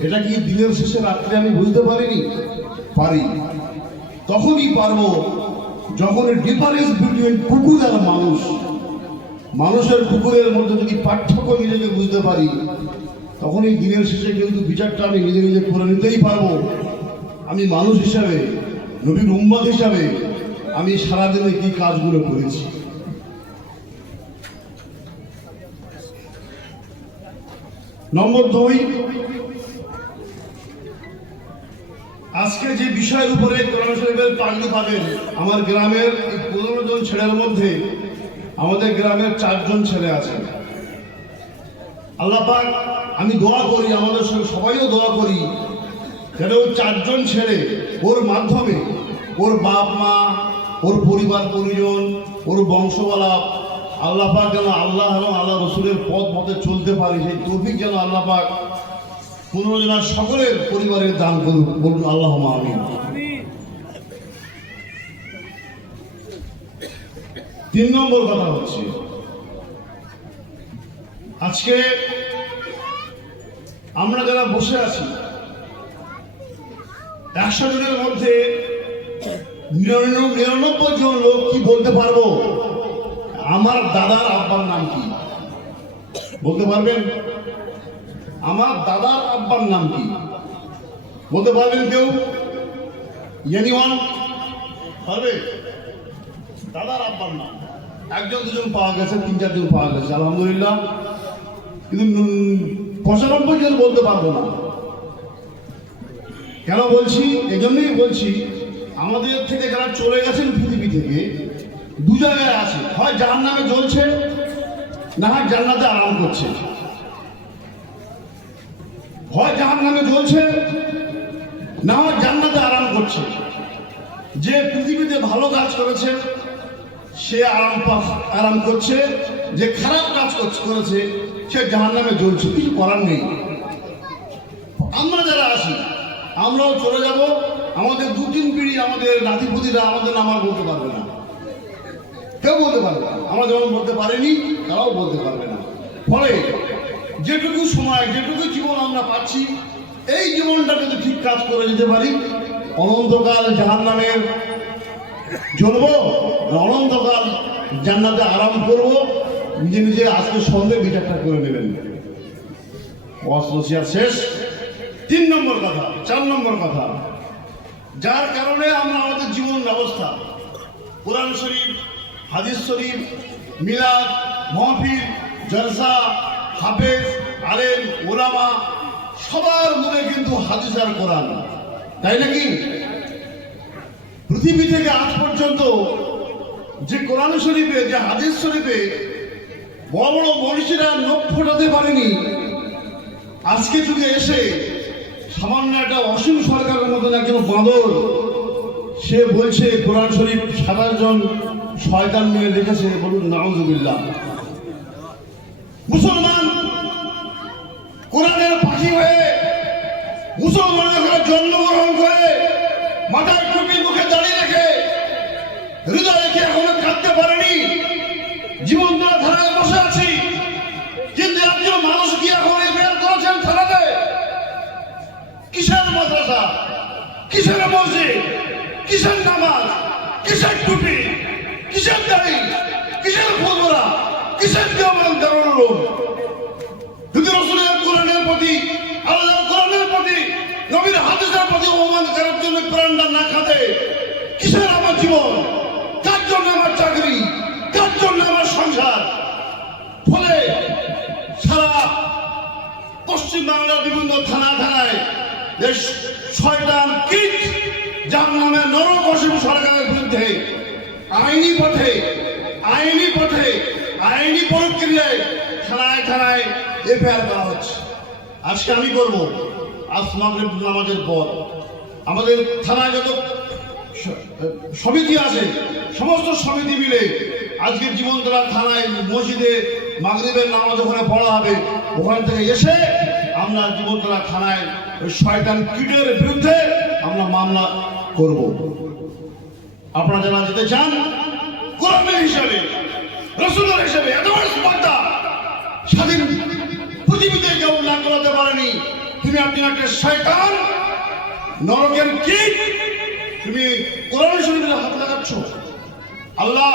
এটা কি দিনের শেষে রাত্রে আমি বুঝতে পারিনি? পারি। তখনই পারবো যখন ডিফারেন্স বিটুইন কুকুর আর মানুষ, মানুষের কুকুরের মধ্যে যদি পার্থক্য নিজেকে বুঝতে পারি, তখনই দিনের শেষে কিন্তু বিচারটা আমি নিজে নিজে করে নিতেই পারবো। আমি মানুষ হিসাবে, নবীর উম্মত হিসাবে আমি সারাদিনে কি কাজগুলো করেছি। নম্বর 2, আজকে যে বিষয়ের উপরে কোরআন শরীফের পাগড়ি পাবেন, আমার গ্রামের এই 15 জন ছেলের মধ্যে আমাদের গ্রামের 4 জন ছেলে আছে। আল্লাহ পাক, আমি দোয়া করি, আমাদের সঙ্গে সবাইও দোয়া করি, যেন ওই 4 জন ছেলে ওর মাধ্যমে ওর বাপ মা, ওর পরিবার পরিজন, ওর বংশওয়ালা আল্লাহ পাক যেন আল্লাহ এবং আল্লাহ রসুলের পথ মতে চলতে পারি, সেই তৌফিক যেন আল্লাহ পাক 15 জনের সকলের পরিবারের দান করুন। বলুন আল্লাহ আমিন। 3 নম্বর কথা হচ্ছে, আজকে আমরা যারা বসে আছি 100 জনের মধ্যে 99 জন লোক কি বলতে পারবো আমার দাদার আব্বার নাম কি? বলতে পারবেন? আমার দাদার আব্বার নাম কি বলতে পারবেন কেউ? এনিওয়ান পারবে? দাদার আব্বার নাম 1 জন 2 জন পাওয়া গেছে, 3-4 জন পাওয়া গেছে, আলহামদুলিল্লাহ। কিন্তু 95 জন বলতে পারবো না। কেন বলছি? এই জন্যই বলছি, আমাদের থেকে যারা চলে গেছেন পৃথিবী থেকে 2 জায়গায় আছে, হয় জাহান্নামে জ্বলছে, না হয় জান্নাতে আরাম করছে। হয় জাহান্নামে জ্বলছে, না হয় জান্নাতে আরাম করছে। যে পৃথিবীতে ভালো কাজ করেছে সে আরাম করছে, যে খারাপ কাজ করেছে সে জাহান্নামে জ্বলছে। কিছু করার নেই। আমরা যারা আছি আমরাও চলে যাব, আমাদের 2-3 পিঢ়ি, আমাদের নাতিপুতিরা আমাদের নাম আর বলতে পারবে না, কেউ বলতে পারবে না। আমরা যেমন বলতে পারিনি, তারাও বলতে পারবে না। ফলে যেটুকু সময়, যেটুকু জীবন আমরা পাচ্ছি, এই জীবনটা যদি ঠিক কাজ করে যেতে পারি, অনন্তকাল জাহান্নামের জ্বলবো, অনন্তকাল জান্নাতে আরাম করবো। নিজে নিজে আজকে সন্ধ্যে বিচারটা করে নেবেন। অস্ত্র শেষ। 3 নম্বর কথা, 4 নম্বর কথা, যার কারণে আমরা আমাদের জীবন ব্যবস্থা, কোরআন শরীফ, হাদিস শরীফ, মিলাদ, মাহফিল, জলসা, হাফেজ, আলেম, ওলামা, সবার মনে কিন্তু হাদিস আর কোরআন, তাই নাকি? পৃথিবী থেকে আজ পর্যন্ত যে কোরআন শরীফে, যে হাদিস শরীফে বড় বড় মনীষীরা নখ ফোটাতে পারেনি, আজকে যুগে এসে সামান্য একটা অসীম সরকারের মতন একজন বাঁদর, সে বলছে কোরআন শরীফ 27 জন শয়তান নিয়ে লিখেছে। বলুন নাউজুবিল্লাহ। মুসলমান কোরআনের পাখি হয়ে মুসলমানের ঘরে জন্মগ্রহণ করে মাথায় টুপি মুখে দাঁড়িয়ে রেখে হৃদয় রেখে এখনো কাঁদতে পারেনি, জীবন দেওয়া ধারায় বসে আছি। কিন্তু একজন মানুষ কি এখন বের করেছেন থানাতে? কিসের মাদ্রাসা, কিসের মসজিদ, কিসের নামাজ, কিসের টুপি, কিসের দাড়ি, কিসের ফুলবরা, কিসের দেওয়ান দারুণ লোক? যদি রসুলের কোরআনের প্রতি, আল্লাহর কোরআনের প্রতি, নবীর হাদিসের প্রতি অপমান করার জন্য প্রাণটা না খাতে, কিসের আমার জীবন, কার জন্য আমার চাকরি, কার জন্য আমার সংসার? ফলে সারা পশ্চিম বাংলার বিভিন্ন থানায় যে শয়তান কীট, যার নামে নরকশিম সরকারের বিরুদ্ধে আইনি পথে আইনি প্রক্রিয়ায় থানায় এফআইআর করা হচ্ছে। আজকে আমি করবো, আজ মাগরিব নামাজের পর আমাদের থানায় যত সমিতি আছে, সমস্ত সমিতি মিলে আজকে জীবনতলা থানায় মসজিদে মাগরিবের নামাজ ওখানে পড়া হবে। ওখান থেকে এসে আমরা জীবনতলা থানায় ওই শয়তান কীটের বিরুদ্ধে আমরা মামলা করব। আপনারা যারা যেতে চান, কোরআনের হিসাবে, রসুলের হিসাবে এত বড় স্পর্ধা স্বাধীন পৃথিবীতে কেউ না করাতে পারেনি। আপনি একটা শয়তান, নরকের কীট, তুমি কোরআন শরীফের হাত লাগাচ্ছ। আল্লাহ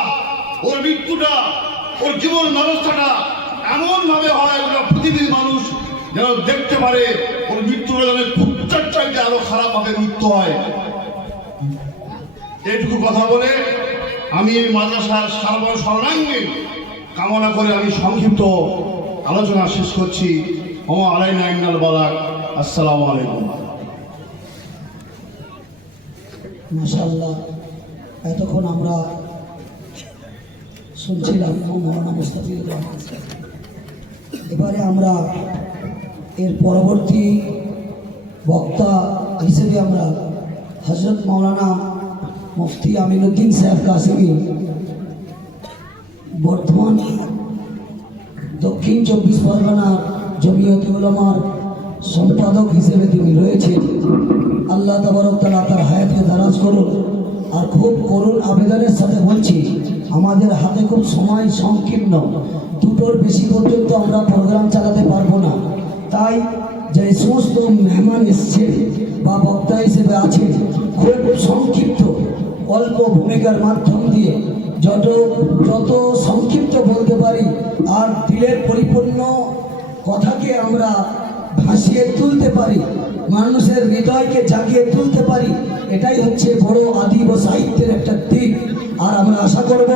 ওর মৃত্যুটা, ওর জীবন ব্যবস্থাটা এমন ভাবে হয় ওরা পৃথিবীর মানুষ যেন দেখতে পারে ওর মৃত্যুটা যেন কুত্তার চাইতে আরো খারাপ ভাবে মৃত্যু হয়। এইটুকু কথা বলে আমি এই মাদ্রাসার সর্বাঙ্গে কামনা করে আমি সংক্ষিপ্ত আলোচনা শেষ করছি। ওমা আলাইনা ইন্নাল বালাগ। আসসালামু আলাইকুম। মাশাআল্লাহ, এতক্ষণ আমরা শুনছিলাম মৌলানা মুস্তাফিজুর রহমান। এবারে আমরা এর পরবর্তী বক্তা হিসেবে আমরা হজরত মৌলানা মুফতি আমিনুদ্দিন সাহেব কাসিমি, বর্তমান দক্ষিণ 24 পরগনার জমিয়তে উলামার সম্পাদক হিসেবে তিনি রয়েছেন। আল্লাহ তাবারক তাআলা তার হায়াতে দারাজ করুন। আর খুব করুণ আবেদনের সাথে বলছি, আমাদের হাতে খুব সময় সংকীর্ণ, দুটোর বেশি পর্যন্ত আমরা প্রোগ্রাম চালাতে পারবো না। তাই যে সমস্ত মেহমান এসছে বা বক্তা হিসেবে আছে, খুব সংক্ষিপ্ত অল্প ভূমিকার মাধ্যম দিয়ে যত সংক্ষিপ্ত বলতে পারি আর দিলের পরিপূর্ণ কথাকে আমরা ভাসিয়ে তুলতে পারি, মানুষের হৃদয়কে জাগিয়ে তুলতে পারি, এটাই হচ্ছে বড় আদিব সাহিত্যের একটা দিক। আর আমরা আশা করব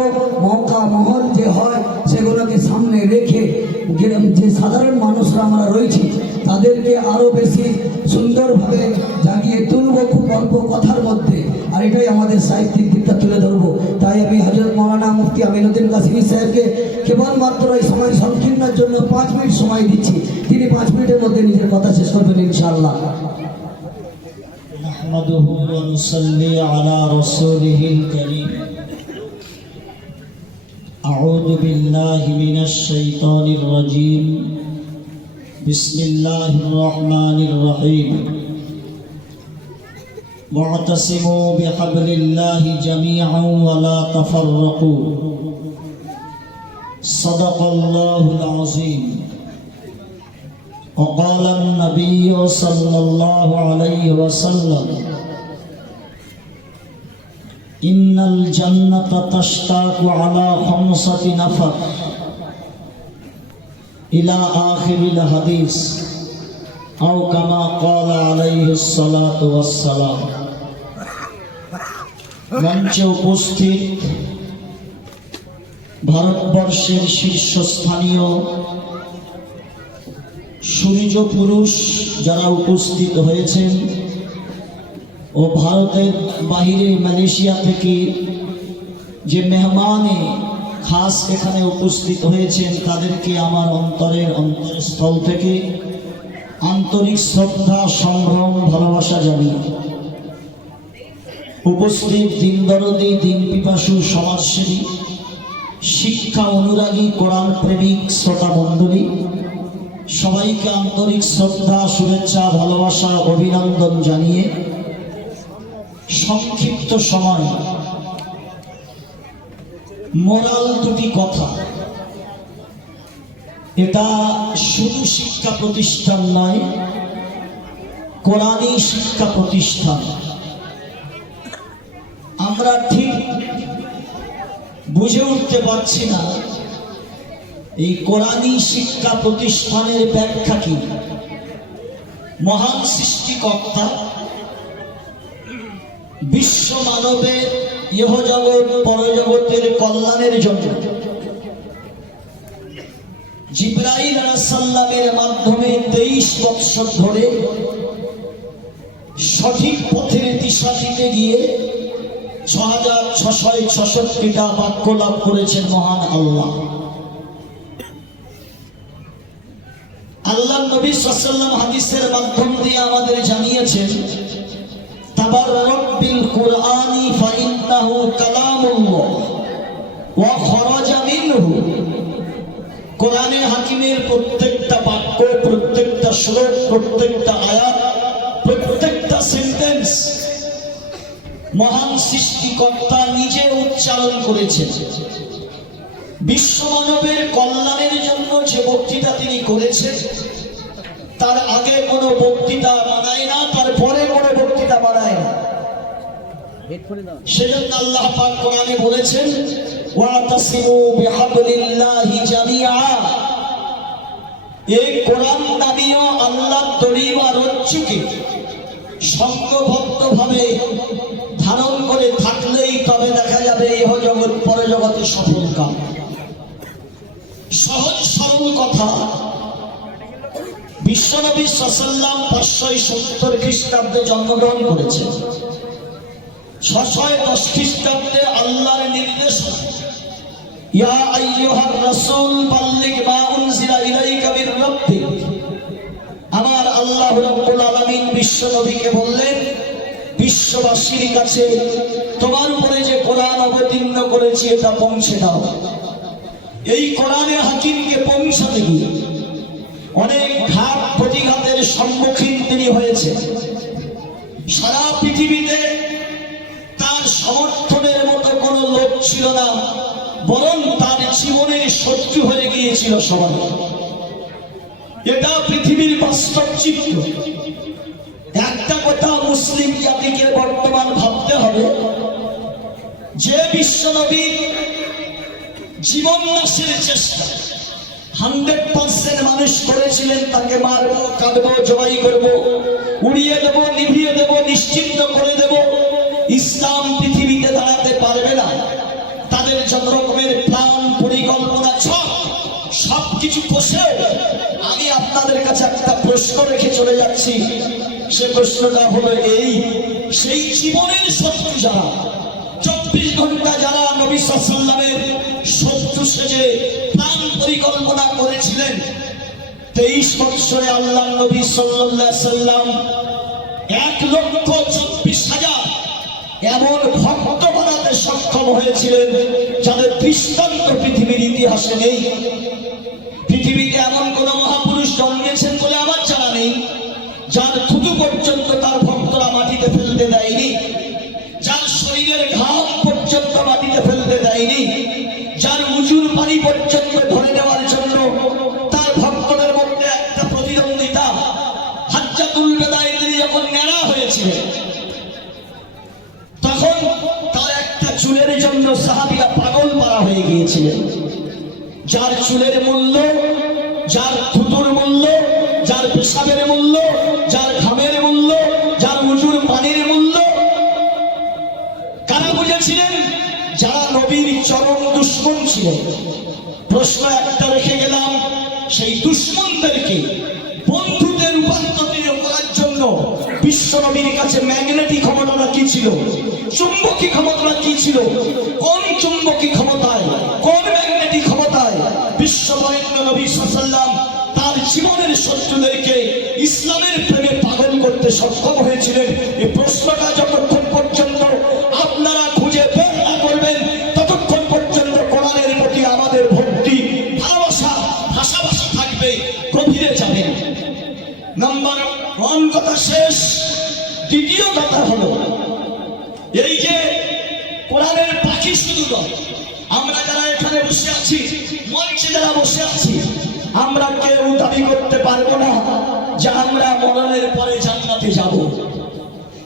মক্কা মহল যে হয় সেগুলোকে সামনে রেখে যে সাধারণ মানুষরা আমরা রয়েছি তাদেরকে আরও বেশি সুন্দরভাবে জাগিয়ে তুলব খুব অল্প কথার মধ্যে। আর এটাই আমাদের সাহিত্যিক দিকটা তুলে ধরবো। তাই আমি হযরত মাওলানা মুফতি আমিনুদ্দিন কাসিমি সাহেবকে কেবলমাত্র এই সময় সংকীর্ণের জন্য 5 মিনিট সময় দিচ্ছি। তিনি 5 মিনিটের মধ্যে নিজের কথা শেষ করবেন ইনশাআল্লাহ। نحمده ونصلي على رسوله الكريم. أعوذ بالله من الشيطان الرجيم. بسم الله الرحمن الرحيم. واعتصموا بحبل الله جميعا ولا تفرقوا. صدق الله العظيم. وقال النبي صلى الله عليه وسلم: إن الجنة تشتاق على 5 نفر إلى آخر الحديث أو كما قال عليه الصلاة والسلام. মঞ্চে উপস্থিত ভারতবর্ষের শীর্ষস্থানীয় সূর্য পুরুষ যারা উপস্থিত হয়েছেন ও ভারতের বাহিরে মালয়েশিয়া থেকে যে মেহমানে খাস এখানে উপস্থিত হয়েছেন তাদেরকে আমার অন্তরস্থল থেকে আন্তরিক শ্রদ্ধা, সম্ভ্রম, ভালোবাসা জানিয়ে উপস্থিত দিন দরদি, দিন পিপাসু, সমাজসেবী, শিক্ষা অনুরাগী, কোরআন প্রেমিক শ্রোতা মণ্ডলী, সবাইকে আন্তরিক শ্রদ্ধা, শুভেচ্ছা, ভালোবাসা, অভিনন্দন জানিয়ে সংক্ষিপ্ত সময় মোরাল দুটি কথা। এটা শুধু শিক্ষা প্রতিষ্ঠান নয়, কোরআনী শিক্ষা প্রতিষ্ঠান। আমরা ঠিক বুঝে উঠতে পারছি না এই কোরআনী শিক্ষা প্রতিষ্ঠানের ব্যাখ্যা কি। মহান সৃষ্টিকর্তা বিশ্ব মানবের ইহজগৎ পরজগতের কল্যাণের জন্য জিবরাইল আলাইহিস সালামের মাধ্যমে 23 বৎসর ধরে সঠিক পথের দিশা দিতে গিয়ে 6666টা বাক্য লাভ করেছেন মহান আল্লাহ। আল্লাহ নবী সাল্লাল্লাহু আলাইহি ওয়াসাল্লাম হাদিসের মাধ্যম দিয়ে আমাদের জানিয়েছেন, তাবাররাক বিল কুরআনি ফাইন্নাহু কালামুল্লাহ ওয়া খরাজা মিনহু। কোরআনে হাকিমের প্রত্যেকটা বাক্য, প্রত্যেকটা শ্লোক, প্রত্যেকটা আয়াত, প্রত্যেকটা সেন্টেন্স মহান সৃষ্টিকর্তা নিজে উচ্চারণ করেছেন। বিশ্ব মানবের কল্যাণের জন্য যে বক্তৃতা তিনি করেছেন, তার আগে কোনো বক্তৃতা বানায় না, তার পরে কোনো বক্তৃতা বানায় না। সেজন্য আল্লাহ পাক কোরআনে বলেছেন, ওয়াতাসিমু বিহাবলিল্লাহি জামিআ। এই কোরআন নামীয় আল্লাহর দড়ি বা রজ্জুকে সংঘবদ্ধভাবে ধারণ করে থাকলেই তবে দেখা যাবে ইহ জগৎ পরজগতে সফল কাম। সহজ সরল কথা। বিশ্বনবী সাল্লাল্লাহু আলাইহি ওয়াসাল্লাম 570 খ্রিস্টাব্দে জন্মগ্রহণ করেছেন। 610 খ্রিস্টাব্দে আল্লাহর নির্দেশ, ইয়া আইয়ুহার রাসূল বাল্লিগ মা উনজিলা ইলাইকা মির রাব্বিক। আমার আল্লাহ রাব্বুল আলামিন বিশ্বনবীকে বললেন, বিশ্ববাসীর কাছে তোমার উপরে যে কোরআন অবতীর্ণ করেছি এটা পৌঁছে দাও। এই কোরআনে হাকিমকে পৌঁছাতে গিয়ে অনেক ঘাত প্রতিঘাতের সম্মুখীন তিনি হয়েছেন। সারা পৃথিবীতে তার সমর্থনের মতো কোনো লোক ছিল না, বরং তার জীবনের শত্রু হয়ে গিয়েছিল সবাই। এটা পৃথিবীর বাস্তব চিত্র। একটা কথা মুসলিম জাতিকে বর্তমান ভাবতে হবে, যে বিশ্বনবীর জীবন নাশের চেষ্টা 100% মানুষ করেছিলেন, তাকে মারবো, কাটবো, জবাই করবো, উড়িয়ে দেবো, নিভিয়ে দেবো, নিশ্চিন্ত করে দেব, ইসলাম পৃথিবীতে দাঁড়াতে পারবে না। তাদের যত রকমের প্ল্যান, পরিকল্পনা, সবকিছু কষেও আমি আপনাদের কাছে একটা প্রশ্ন রেখে চলে যাচ্ছি। সে প্রশ্নটা হলো এই, সেই জীবনের শত্রু যারা 24 ঘন্টা যারা নবী সাল্লাল্লাহু আলাইহি ওয়াসাল্লামের শত্রু সেজে প্ল্যান পরিকল্পনা করেছিলেন, 23 বছরে আল্লাহ নবী সাল্লাল্লাহু আলাইহি ওয়াসাল্লাম 1,24,000 এমন ভক্ত বানাতে সক্ষম হয়েছিলেন যাদের দৃষ্টান্ত পৃথিবীর ইতিহাসে নেই। পৃথিবীতে এমন কোন মহাপুরুষ জন্মেছেন বলে আমার জানা নেই যার থুতু পর্যন্ত তার ভক্তরা মাটিতে ফেলতে দেয়নি, যার শরীরের ঘাম পর্যন্ত মাটিতে ফেলতে দেয়নি, যার উজুর পানি পর্যন্ত ধরে নেওয়ার জন্য তার ভক্তদের মধ্যে একটা প্রতিদ্বন্দ্বিতা। হাজ্জাতুল বেদায় তিনি যখন ন্যাড়া হয়েছিলেন, তখন তার একটা চুলের জন্য সাহাবীরা পাগল পারা হয়ে গিয়েছিলেন। যার চুলের মূল্য, যার থুতুর মূল্য, যার পেশাবের মূল্য, যার ঘামের মূল্য, যার উজুর পানির মূল্য কারা বুঝেছিলেন? যারা নবীর চরম দুশমন ছিলেন। প্রশ্ন একটা রেখে গেলাম, সেই দুশমনদেরকে বন্ধুদের রূপান্তরিত করার জন্য বিশ্ব নবীর কাছে ম্যাগনেটিক ক্ষমতাটা কি ছিল, চুম্বকী ক্ষমতাটা কি ছিল? কোন চুম্বকী ক্ষমতায়, কোন ম্যাগনেটিক ক্ষমতায় বিশ্ব বরেণ্য নবী সাল্লাল্লাহু আলাইহি ওয়াসাল্লাম তার জীবনের শত্রুদেরকে ইসলামের প্রেমে পাগল করতে সক্ষম হয়েছিলেন? এই প্রশ্নটা যতক্ষণ পর্যন্ত আপনারা খুঁজে বের না করবেন, ততক্ষণ পর্যন্ত কোরআনের প্রতি আমাদের ভক্তি, ভালোবাসা, ভাষাভাষী থাকবে গভীরে। নাম্বার ওয়ান কথা শেষ। দ্বিতীয় কথা হলো এই যে কোরআনের পাখি শুধু নয়, আমরা যারা এখানে বসে আছি, মঞ্চে যারা বসে আছি, আমরা কেউ দাবি করতে পারবো না যে আমরা মরণের পরে জান্নাতে যাব।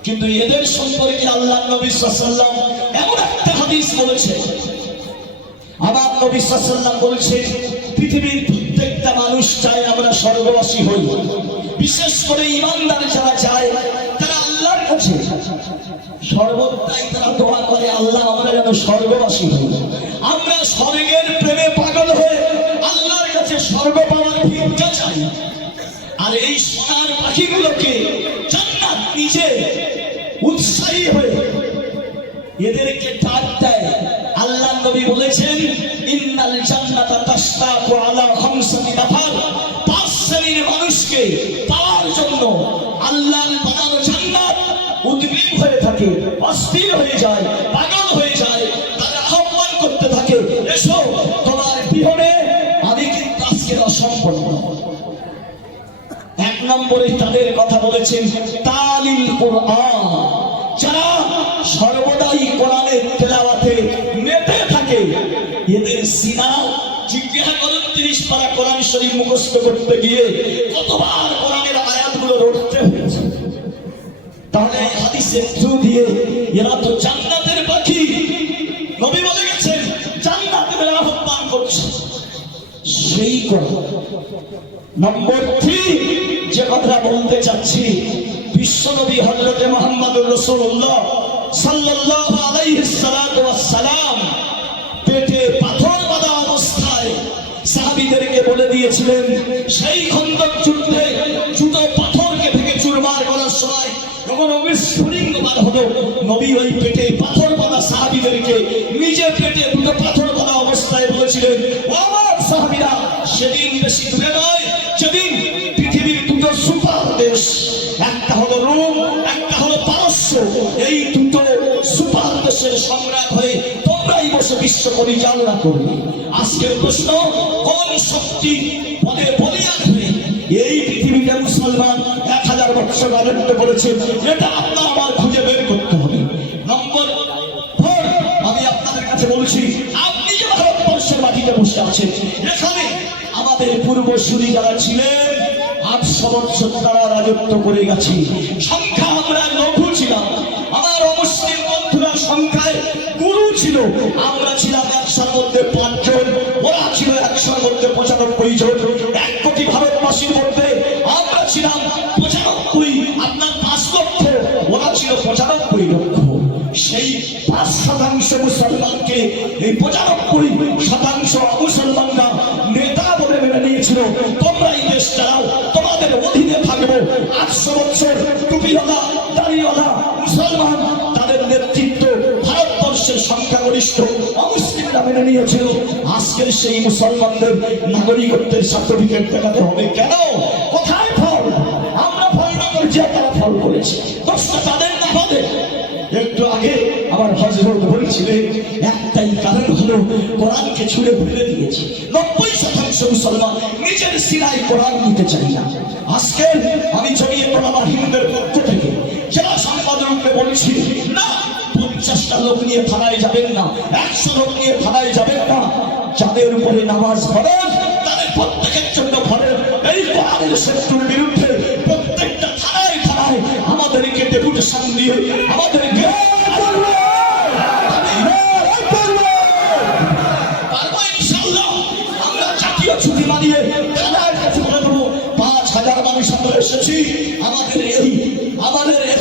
কিন্তু এদের সম্পর্কে আল্লাহ নবী সাল্লাল্লাহু আলাইহি ওয়াসাল্লাম এমন একটা হাদিস বলেছে, আমার নবী সাল্লাল্লাহু আলাইহি ওয়াসাল্লাম বলেছেন পৃথিবীর প্রত্যেকটা মানুষ চায় আমরা স্বর্গবাসী হই, বিশেষ করে ঈমানদার যারা চায় তারা আল্লাহর কাছে সর্বদাই তারা দোয়া করে, আল্লাহ আমরা যেন স্বর্গবাসী হই। আমরা স্বর্গের প্রেমে পাগল হয়ে আল্লাহর কাছে স্বর্গ পাওয়ার ভিক্ষা চাই। আর এই সোনার পাখিগুলোকে জান্নাত নিজে উৎসাহী হয়ে এদেরকে ডাক দেয়। আল্লাহ নবী বলেছেন ইন্নাল জান্নাতা তাশতাকু আলা খামসাতি নাফার, 5 শ্রেণীর মানুষকে পাওয়ার জন্য আল্লাহর বানানো জান্নাত উদ্গ্রীব হয়ে থাকে, অস্থির হয়ে যায়, পাগল হয়ে যায়। তারা আহ্বান করতে থাকে, এসো তোমার বিহনে আমি কিন্তু আজকে অসম্পন্ন। এক নম্বরে তাদের কথা বলেছেন তালিল কোরআন, যারা সর্বদাই কোরআনের তেলাওয়াতে মেতে থাকে। এদের সিনা জিজ্ঞাসা করুন 30 পারা কোরআন শরীফ মুখস্থ করতে গিয়ে কতবার কোরআনের আয়াতগুলো রটতে হয়েছে। তাহলে এই হাদিসের থ্রু দিয়ে এরা তো জান্নাতের পাখি, নবী বলে গেছেন জান্নাতের আহ্বান করছে সেই কথা। নম্বর 3 যে কথা বলতে চাচ্ছি, বিশ্বনবী হযরত মুহাম্মদুর রাসূলুল্লাহ সাল্লাল্লাহু আলাইহি সাল্লাম পেটে পাথর বাঁধা অবস্থায় সাহাবীদেরকে বলে দিয়েছিলেন, সেই খন্দক যুদ্ধে জুতো পাথরকে ভেঙে চুরমার করার সময় যখন অবিস্ফোরণবাদ হলো, নবী ওই পেটে পাথর বাঁধা সাহাবীদেরকে নিজে পেটে দুটো পাথর বাঁধা অবস্থায় বলেছিলেন, ও আমার সাহাবীরা, সেদিন বেশি দূরে নয় যেদিন পৃথিবীর দুটো সুপার দেশ, একটা হলো রোম, একটা হলো পারস্য, এই দুটো সুপার দেশের সম্রাট হয়ে তোমরাই বসে বিশ্ব পরিচালনা করবে। আজকের প্রশ্ন, কোন শক্তি পদে বলিয়ান হয়ে এই পৃথিবীতে মুসলমান 1000 বছর রাজত্ব করেছে? এটা আপনার আমার খুঁজে বের করতে হবে। নম্বর 4 আমি আপনাদের কাছে বলছি, আপনি যে ভারতবর্ষের মাটিতে বসে আছেন, এখানে আমাদের পূর্বসূরি যারা ছিলেন 800 বছর তারা রাজত্ব করে গেছে। সংখ্যা আমরা লঘু ছিলাম, আমার অমুসলিম বন্ধুরা সংখ্যায় গুরু ছিল। আমরা ছিলাম 100-র মধ্যে 5 জন, ওরা ছিল 100-র মধ্যে 95 জন। 1 কোটি ভারতবাসীর মধ্যে আমরা ছিলাম 95, আপনার 5 লক্ষ, ওরা ছিল 95 লক্ষ। সেই 5% মুসলমানকে এই 95% মুসলমানরা নেতা বলে মেনে নিয়েছিল। তোমরা এই দেশ চালাও, তোমাদের অধীনে থাকবো। 800 বছর টুপিওয়ালা দাড়িওয়ালা মুসলমান, তাদের নেতৃত্ব ভারতবর্ষের সংখ্যাগরিষ্ঠ অমুসলিমরা মেনে নিয়েছিল। আজকের সেই মুসলমানদের নাগরিকত্বের সার্টিফিকেট দেখাতে হবে কেন? কোথায় ফল? আমরা ফল না করছি, তারা ফল করেছে। দোষটা তাদের না আমাদের। একটু আগে আমার হযরত বলছিলেন একটাই কারণ হলো কোরআনকে ছুঁড়ে ফেলে দিয়েছে। 90% মুসলমান নিজের সিনায় কোরআন নিতে চাই না। আজকে আমি জমিয়ত উলামা হিন্দের পক্ষ থেকে জেলা সম্পাদককে বলছি, না, 50টা লোক নিয়ে থানায় যাবেন না, 100 লোক নিয়ে থানায় যাবেন না। যাদের উপরে নামাজ পড়েন তাদের প্রত্যেকের জন্য ভরেন। এই কোরআনের শত্রুর বিরুদ্ধে প্রত্যেকটা থানায় থানায় আমাদেরকে ডেপুটেশন দিয়ে আমাদেরকে আমরা জাতীয় ছুটি মানিয়ে থানার কাছে বলে দেবো 5000 মানুষ আমরা এসেছি, আমাদের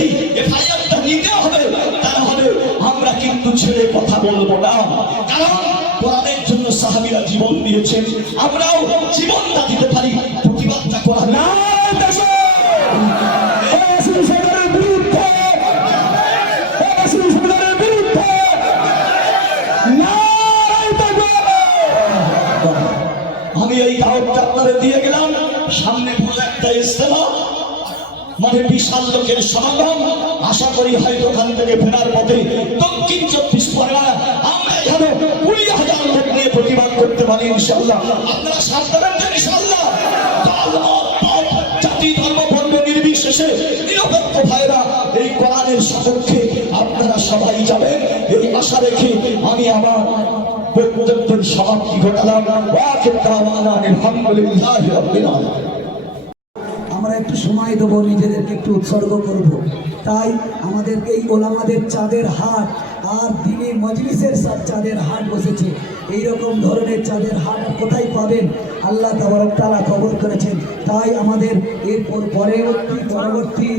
এই এফআইআরটা নিতে হবে। তারা হবে আমরা কিন্তু ছেড়ে কথা বলবো না, কারণ কোরআনের জন্য সাহাবীরা জীবন দিয়েছেন, আমরাও জীবনটা দিতে পারি। প্রতিবাদটা করা না আমি এই দাওয়াতটা আপনাদের দিয়ে গেলাম। সামনে পুরো একটা ইজতেমা, মানে বিশাল লোকের সমাগম। আশা করি হয়তো ওখান থেকে ফেরার পথে দক্ষিণ 24 পরগনা আমরা এখানে 20,000 লোক নিয়ে প্রতিবাদ করতে পারি ইনশাআল্লাহ। আপনারা সাথ দেবেন ইনশাআল্লাহ। জাতি ধর্ম নির্বিশেষে নিরপেক্ষ ভাইরা এই কোরআনের সপক্ষে আপনারা সবাই যাবেন, এই আশা রেখে আমি আমার বক্তব্যের সমাপ্তি ঘটালাম। আলহামদুলিল্লাহি রাব্বিল আলামিন। আমরা একটু সময় দেবো, নিজেদেরকে একটু উৎসর্গ করব। তাই আমাদেরকে এই ওলামাদের চাঁদের হাট আর দিনে মজলিসের চাঁদের হাট বসেছে। এইরকম ধরনের চাঁদের হাট আর কোথায় পাবেন? আল্লাহ তাবারক তাআলা কবুল করেছেন। তাই আমাদের এরপর পরবর্তী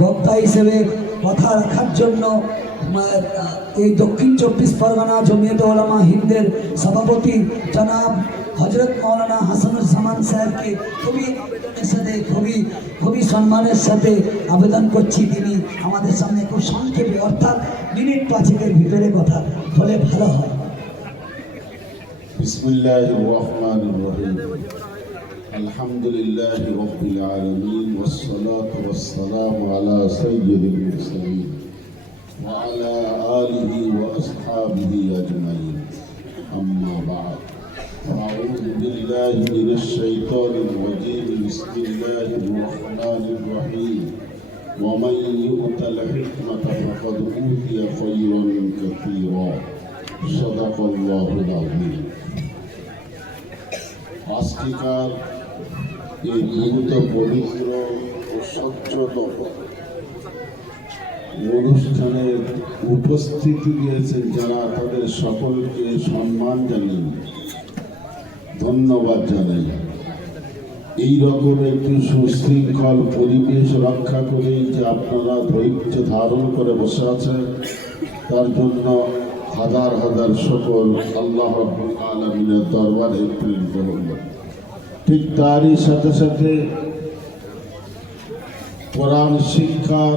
বক্তা হিসেবে কথা রাখার জন্য এই দক্ষিণ 24 পরগনা জমিয়তে ওলামা হিন্দের সভাপতি জনাব হজরত মৌলানা হাসানুজ্জামান সাহেবকে খুবই আবেদনের সাথে খুবই সম্মানের সাথে আবেদন করছি, তিনি আমাদের সামনে খুব সংক্ষেপে অর্থাৎ মিনিট 5-এর ভিতরে কথা বলে ভালো হয়। বিসমিল্লাহির রহমানির রহিম। আলহামদুলিল্লাহি রাব্বিল আলামিন ওয়াস সালাতু ওয়াস সালামু আলা সাইয়্যিদিল মুরসালিন ওয়া আলা আলিহি ওয়া আসহাবিহি আজমাইন। আম্মা বা'দ। أعوذ بالله من الشيطان الرجيم. بسم الله الرحمن الرحيم. ومن يؤت الحكمة فقد أوتي خيرا كثيرا. صدق الله العظيم. আজকেকার এই বিভূত পবিত্র ও সচ্ছল অনুষ্ঠানে উপস্থিতি দিয়েছেন যারা, তাদের সকলকে সম্মান জানাই, ধন্যবাদ জানাই। এই রকম একটি সুশৃঙ্খল পরিবেশ রক্ষা করে যে আপনারা ধৈর্য ধারণ করে বসে আছেন, তার জন্য হাজার হাজার শুকর আল্লাহ রাব্বুল আলামিনের দরবারে প্রেরিত হল। ঠিক তারই সাথে সাথে কোরআন শিক্ষার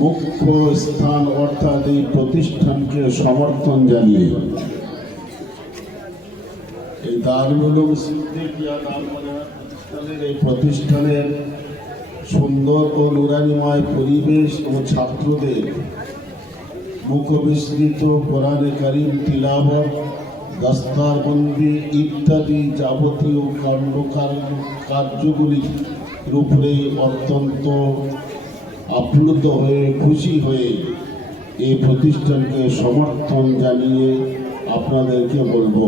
মুখ্য স্থান অর্থাৎ এই প্রতিষ্ঠানকে সমর্থন জানিয়ে এই দারুল উলুম সিদ্দিকিয়া এই প্রতিষ্ঠানের সুন্দর ও নুরানিময় পরিবেশ ও ছাত্রদের মুখবিস্মৃত কোরআনে কারীম তিলাওয়াত, দস্তারবন্দি ইত্যাদি যাবতীয় কার্যগুলির উপরে অত্যন্ত আপ্লুত হয়ে খুশি হয়ে এই প্রতিষ্ঠানকে সমর্থন জানিয়ে আপনাদেরকে বলবো,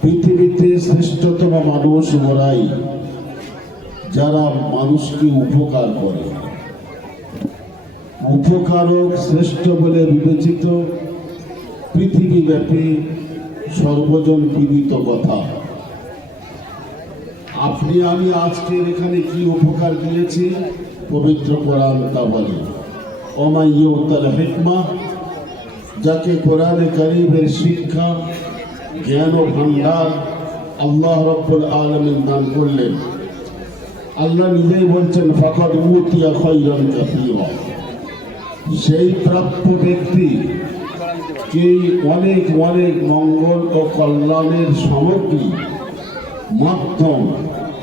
পৃথিবীতে শ্রেষ্ঠতম মানুষ ওরাই যারা মানুষকে উপকার করে। উপকারক শ্রেষ্ঠ বলে বিবেচিত পৃথিবীব্যাপী সর্বজন বিদিত কথা। আপনি আমি আজকের এখানে কি উপকার দিয়েছি পবিত্র কোরআন তা বলে। ওমা ইউতাল হিকমা, যাকে কোরআনে কারীমের শিক্ষা, জ্ঞান ও ভান্ডার আল্লাহ রাব্বুল আলামিন দান করলেন। আল্লাহ নিজেই বলছেন ফাকাদ উতিয়া খায়রান কাসীরা, সেই প্রাপ্য ব্যক্তি কে অনেক অনেক মঙ্গল ও কল্যাণের সামগ্রী মাধ্যম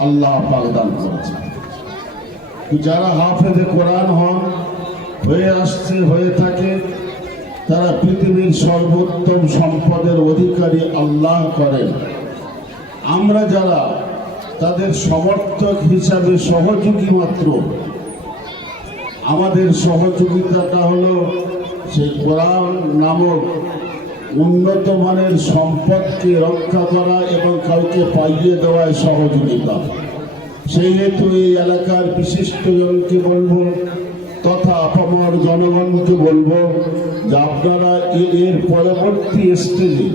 আল্লাহ পাক দান করেছেন। যারা হাফেজে কোরআন হন, হয়ে থাকে, তারা পৃথিবীর সর্বোত্তম সম্পদের অধিকারী আল্লাহ করেন। আমরা যারা তাদের সমর্থক হিসাবে সহযোগী মাত্র, আমাদের সহযোগিতাটা হলো সেই কোরআন নামক উন্নত মানের সম্পদকে রক্ষা করা এবং কাউকে পাইয়ে দেওয়ায় সহযোগিতা। সেই হেতু এই এলাকার বিশিষ্টজনকে বলবো তথা আপামর জনগণকে বলবো যে আপনারা এর পরবর্তী স্টেজে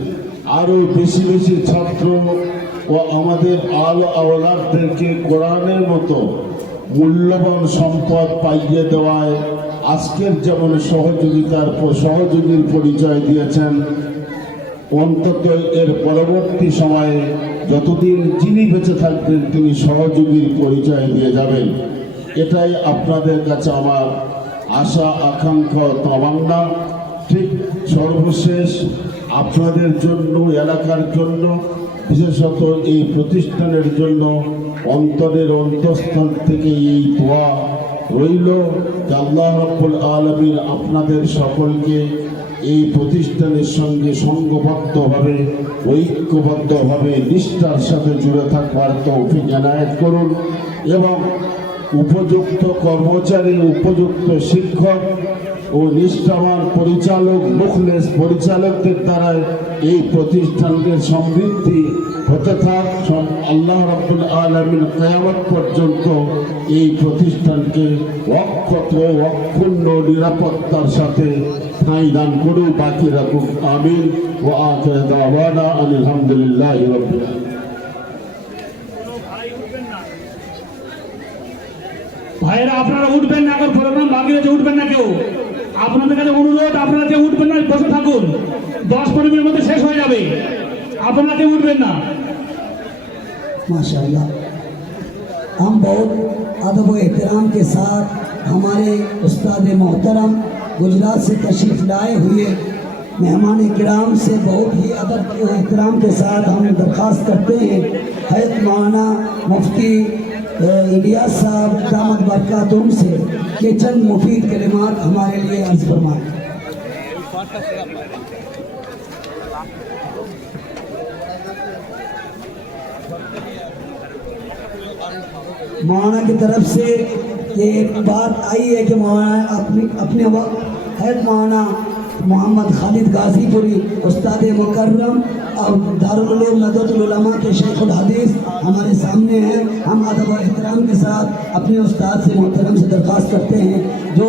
আরো বেশি বেশি ছাত্র ও আমাদের আওলাদদেরকে কোরআনের মতো মূল্যবান সম্পদ পাইয়ে দেওয়ায় আজকের যেমন সহযোগীর পরিচয় দিয়েছেন, অন্তত এর পরবর্তী সময়ে যতদিন যিনি বেঁচে থাকবেন তিনি সহযোগীর পরিচয় দিয়ে যাবেন। এটাই আপনাদের কাছে আমার আশা, আকাঙ্ক্ষা, তামান্না। ঠিক সর্বশেষ আপনাদের জন্য, এলাকার জন্য, বিশেষত এই প্রতিষ্ঠানের জন্য অন্তরের অন্তঃস্থান থেকে এই দোয়া রইল যে আল্লাহ রাব্বুল আলামিন আপনাদের সকলকে এই প্রতিষ্ঠানের সঙ্গে সংঘবদ্ধভাবে ঐক্যবদ্ধভাবে নিষ্ঠার সাথে জুড়ে থাকবার তৌফিক এনায়েত করুন এবং উপযুক্ত কর্মচারী, উপযুক্ত শিক্ষক ও নিষ্ঠাবান পরিচালক, মুখলেস পরিচালকদের দ্বারা এই প্রতিষ্ঠানকে সমৃদ্ধি হতে থাক। আল্লাহ রাব্বুল আলামিন কিয়ামত পর্যন্ত এই প্রতিষ্ঠানকে অক্ষত অক্ষুণ্ণ নিরাপত্তার সাথে ঠাঁই দান করুন, বাকি রাখুন। আমিন। ওয়া আখিরু দাওয়ানা আলহামদুলিল্লাহি রাব্বিল আলামিন। ভাইয়েরা আপনারা উঠবেন না, এখন প্রোগ্রাম বাকি রয়েছে, উঠবেন না কেউ। আপনাদের কাছে অনুরোধ, আপনারা কেউ উঠবেন না, বসে থাকুন, 10-15 মিনিটের মধ্যে শেষ হয়ে যাবে, আপনারা কেউ উঠবেন না। माशाल्लाह, हम बहुत अदब व एहतराम के साथ हमारे उस्ताद मोहतरम गुजरात से तशरीफ़ लाए हुए मेहमान किराम से बहुत ही अदब व एहतराम के साथ हम दरख्वास्त करते हैं हज़रत मौलाना मुफ्ती इलियास साहब दामद बरकातुम से कि चंद मुफीद कलिमात हमारे लिए अर्ज़ फरमाएं। मौलाना की तरफ से ये बात आई है कि मौलाना अपने वक्त हैद मौलाना मोहम्मद खालिद गाजीपुरी उस्ताद मुकर्रम और दारुल उलूम नदवतुल उलमा के शेखुल हदीस हमारे सामने हैं। हम अदब और एहतराम के साथ अपने उस्ताद से मोहतरम से दरख्वास्त करते हैं जो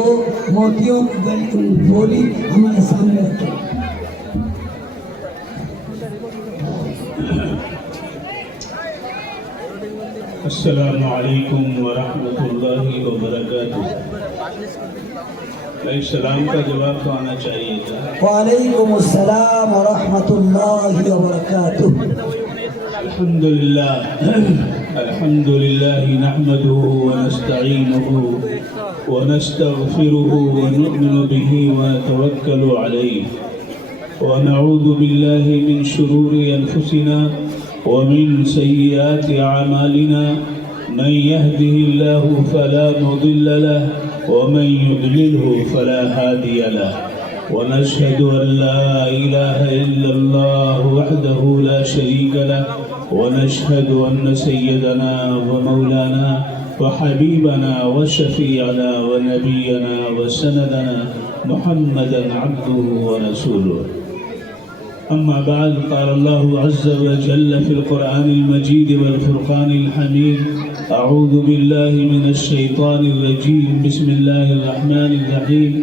मोतियों की बोली हमारे सामने रखें। अस्सलामु अलैकुम वरहमतुल्लाहि वबरकातुह। भाई सलाम का जवाब तो आना चाहिए था। वालेकुम अस्सलाम व रहमतुल्लाहि व बरकातुह। अल्हम्दुलिल्लाह अल्हम्दुलिल्लाह नहमदुहु व नस्तईनुहु व नस्तगफिरुहु व नु'मिनु बिही व नतवक्कलु अलैहि व नऊज़ु बिल्लाहि मिन शुरूरि अनफुसिना ومن سيئات أعمالنا من يهده الله فلا مضل له ومن يضلله فلا هادي له ونشهد أن لا إله إلا الله وحده لا شريك له ونشهد أن سيدنا ومولانا وحبيبنا وشفيعنا ونبينا وسندنا محمدا عبده ورسوله. أما بعد، قال الله عز وجل في القرآن المجيد والفرقان الحميد: أعوذ بالله من الشيطان الرجيم، بسم الله الرحمن الرحيم.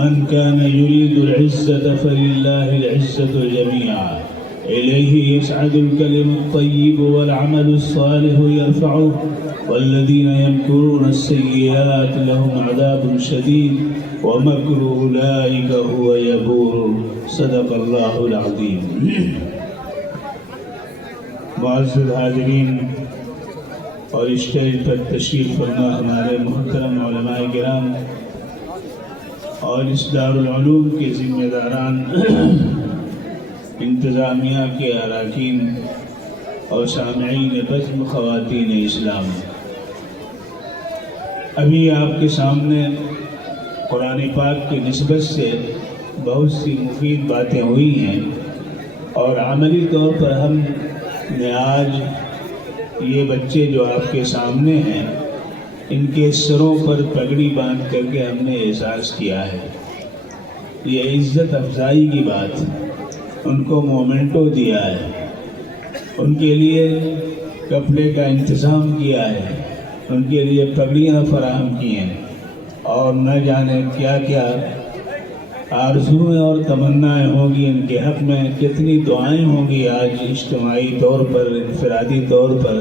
من كان يريد العزة فلله العزة جميعا، إليه يسعد الكلم الطيب والعمل الصالح يرفعه، والذين يمكرون السيئات لهم عذاب شديد ومكر أولئك هو يبور. صدق اللہ العظیم. معزز حاضرین اور اسٹیج پر تشریف فرما ہمارے محترم علماء کرام اور اس دارالعلوم کے ذمہ داران، انتظامیہ کے اراکین اور سامعین بزم خواتین اسلام، ابھی آپ کے سامنے قرآن پاک کی نسبت سے بہت سی مفید باتیں ہوئی ہیں، اور عملی طور پر ہم نے آج یہ بچے جو آپ کے سامنے ہیں ان کے سروں پر پگڑی باندھ کر کے ہم نے احساس کیا ہے، یہ عزت افزائی کی بات، ان کو مومنٹو دیا ہے، ان کے لیے کپڑے کا انتظام کیا ہے، ان کے لیے پگڑیاں فراہم کی ہیں، اور نہ جانے کیا کیا آرزویں اور تمنائیں ہوں گی ان کے حق میں، کتنی دعائیں ہوں گی آج اجتماعی طور پر، انفرادی طور پر.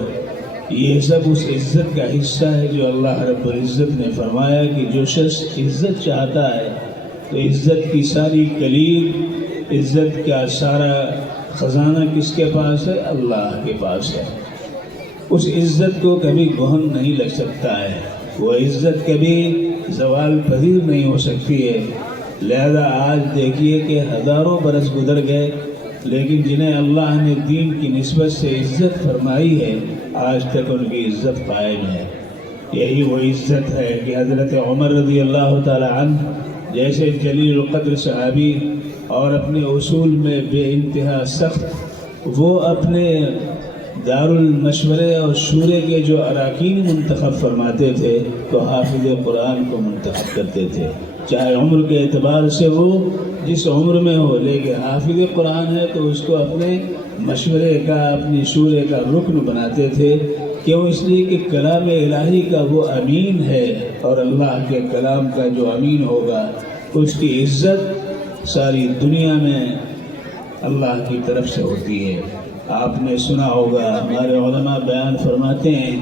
یہ سب اس عزت کا حصہ ہے جو اللہ رب العزت نے فرمایا کہ جو شخص عزت چاہتا ہے تو عزت کی ساری کلید، عزت کا سارا خزانہ کس کے پاس ہے؟ اللہ کے پاس ہے. اس عزت کو کبھی گہن نہیں لگ سکتا ہے، وہ عزت کبھی زوال پذیر نہیں ہو سکتی ہے. لہذا آج دیکھیے کہ ہزاروں برس گزر گئے لیکن جنہیں اللہ نے دین کی نسبت سے عزت فرمائی ہے آج تک ان کی عزت قائم ہے. یہی وہ عزت ہے کہ حضرت عمر رضی اللہ تعالی عنہ जैसे जलील क़द्र सहाबी और अपने उसूल में बेइंतहा सख्त, वो अपने दारुल मशवरे और शूरे के जो अराकीन मुंतखब फरमाते थे तो हाफिज़ कुरान को मुंतखब करते थे, चाहे उम्र के एतबार से वो जिस उम्र में हो, लेकिन हाफिज़ कुरान है तो उसको अपने मशवरे का, अपनी शूरे का रुकन बनाते थे। क्यों? इसलिए कि कलाम इलाही का वो अमीन है, और अल्लाह के कलाम का जो अमीन होगा उसकी इज़्ज़त सारी दुनिया में अल्लाह की तरफ से होती है। आपने सुना होगा, हमारे उलमा बयान फरमाते हैं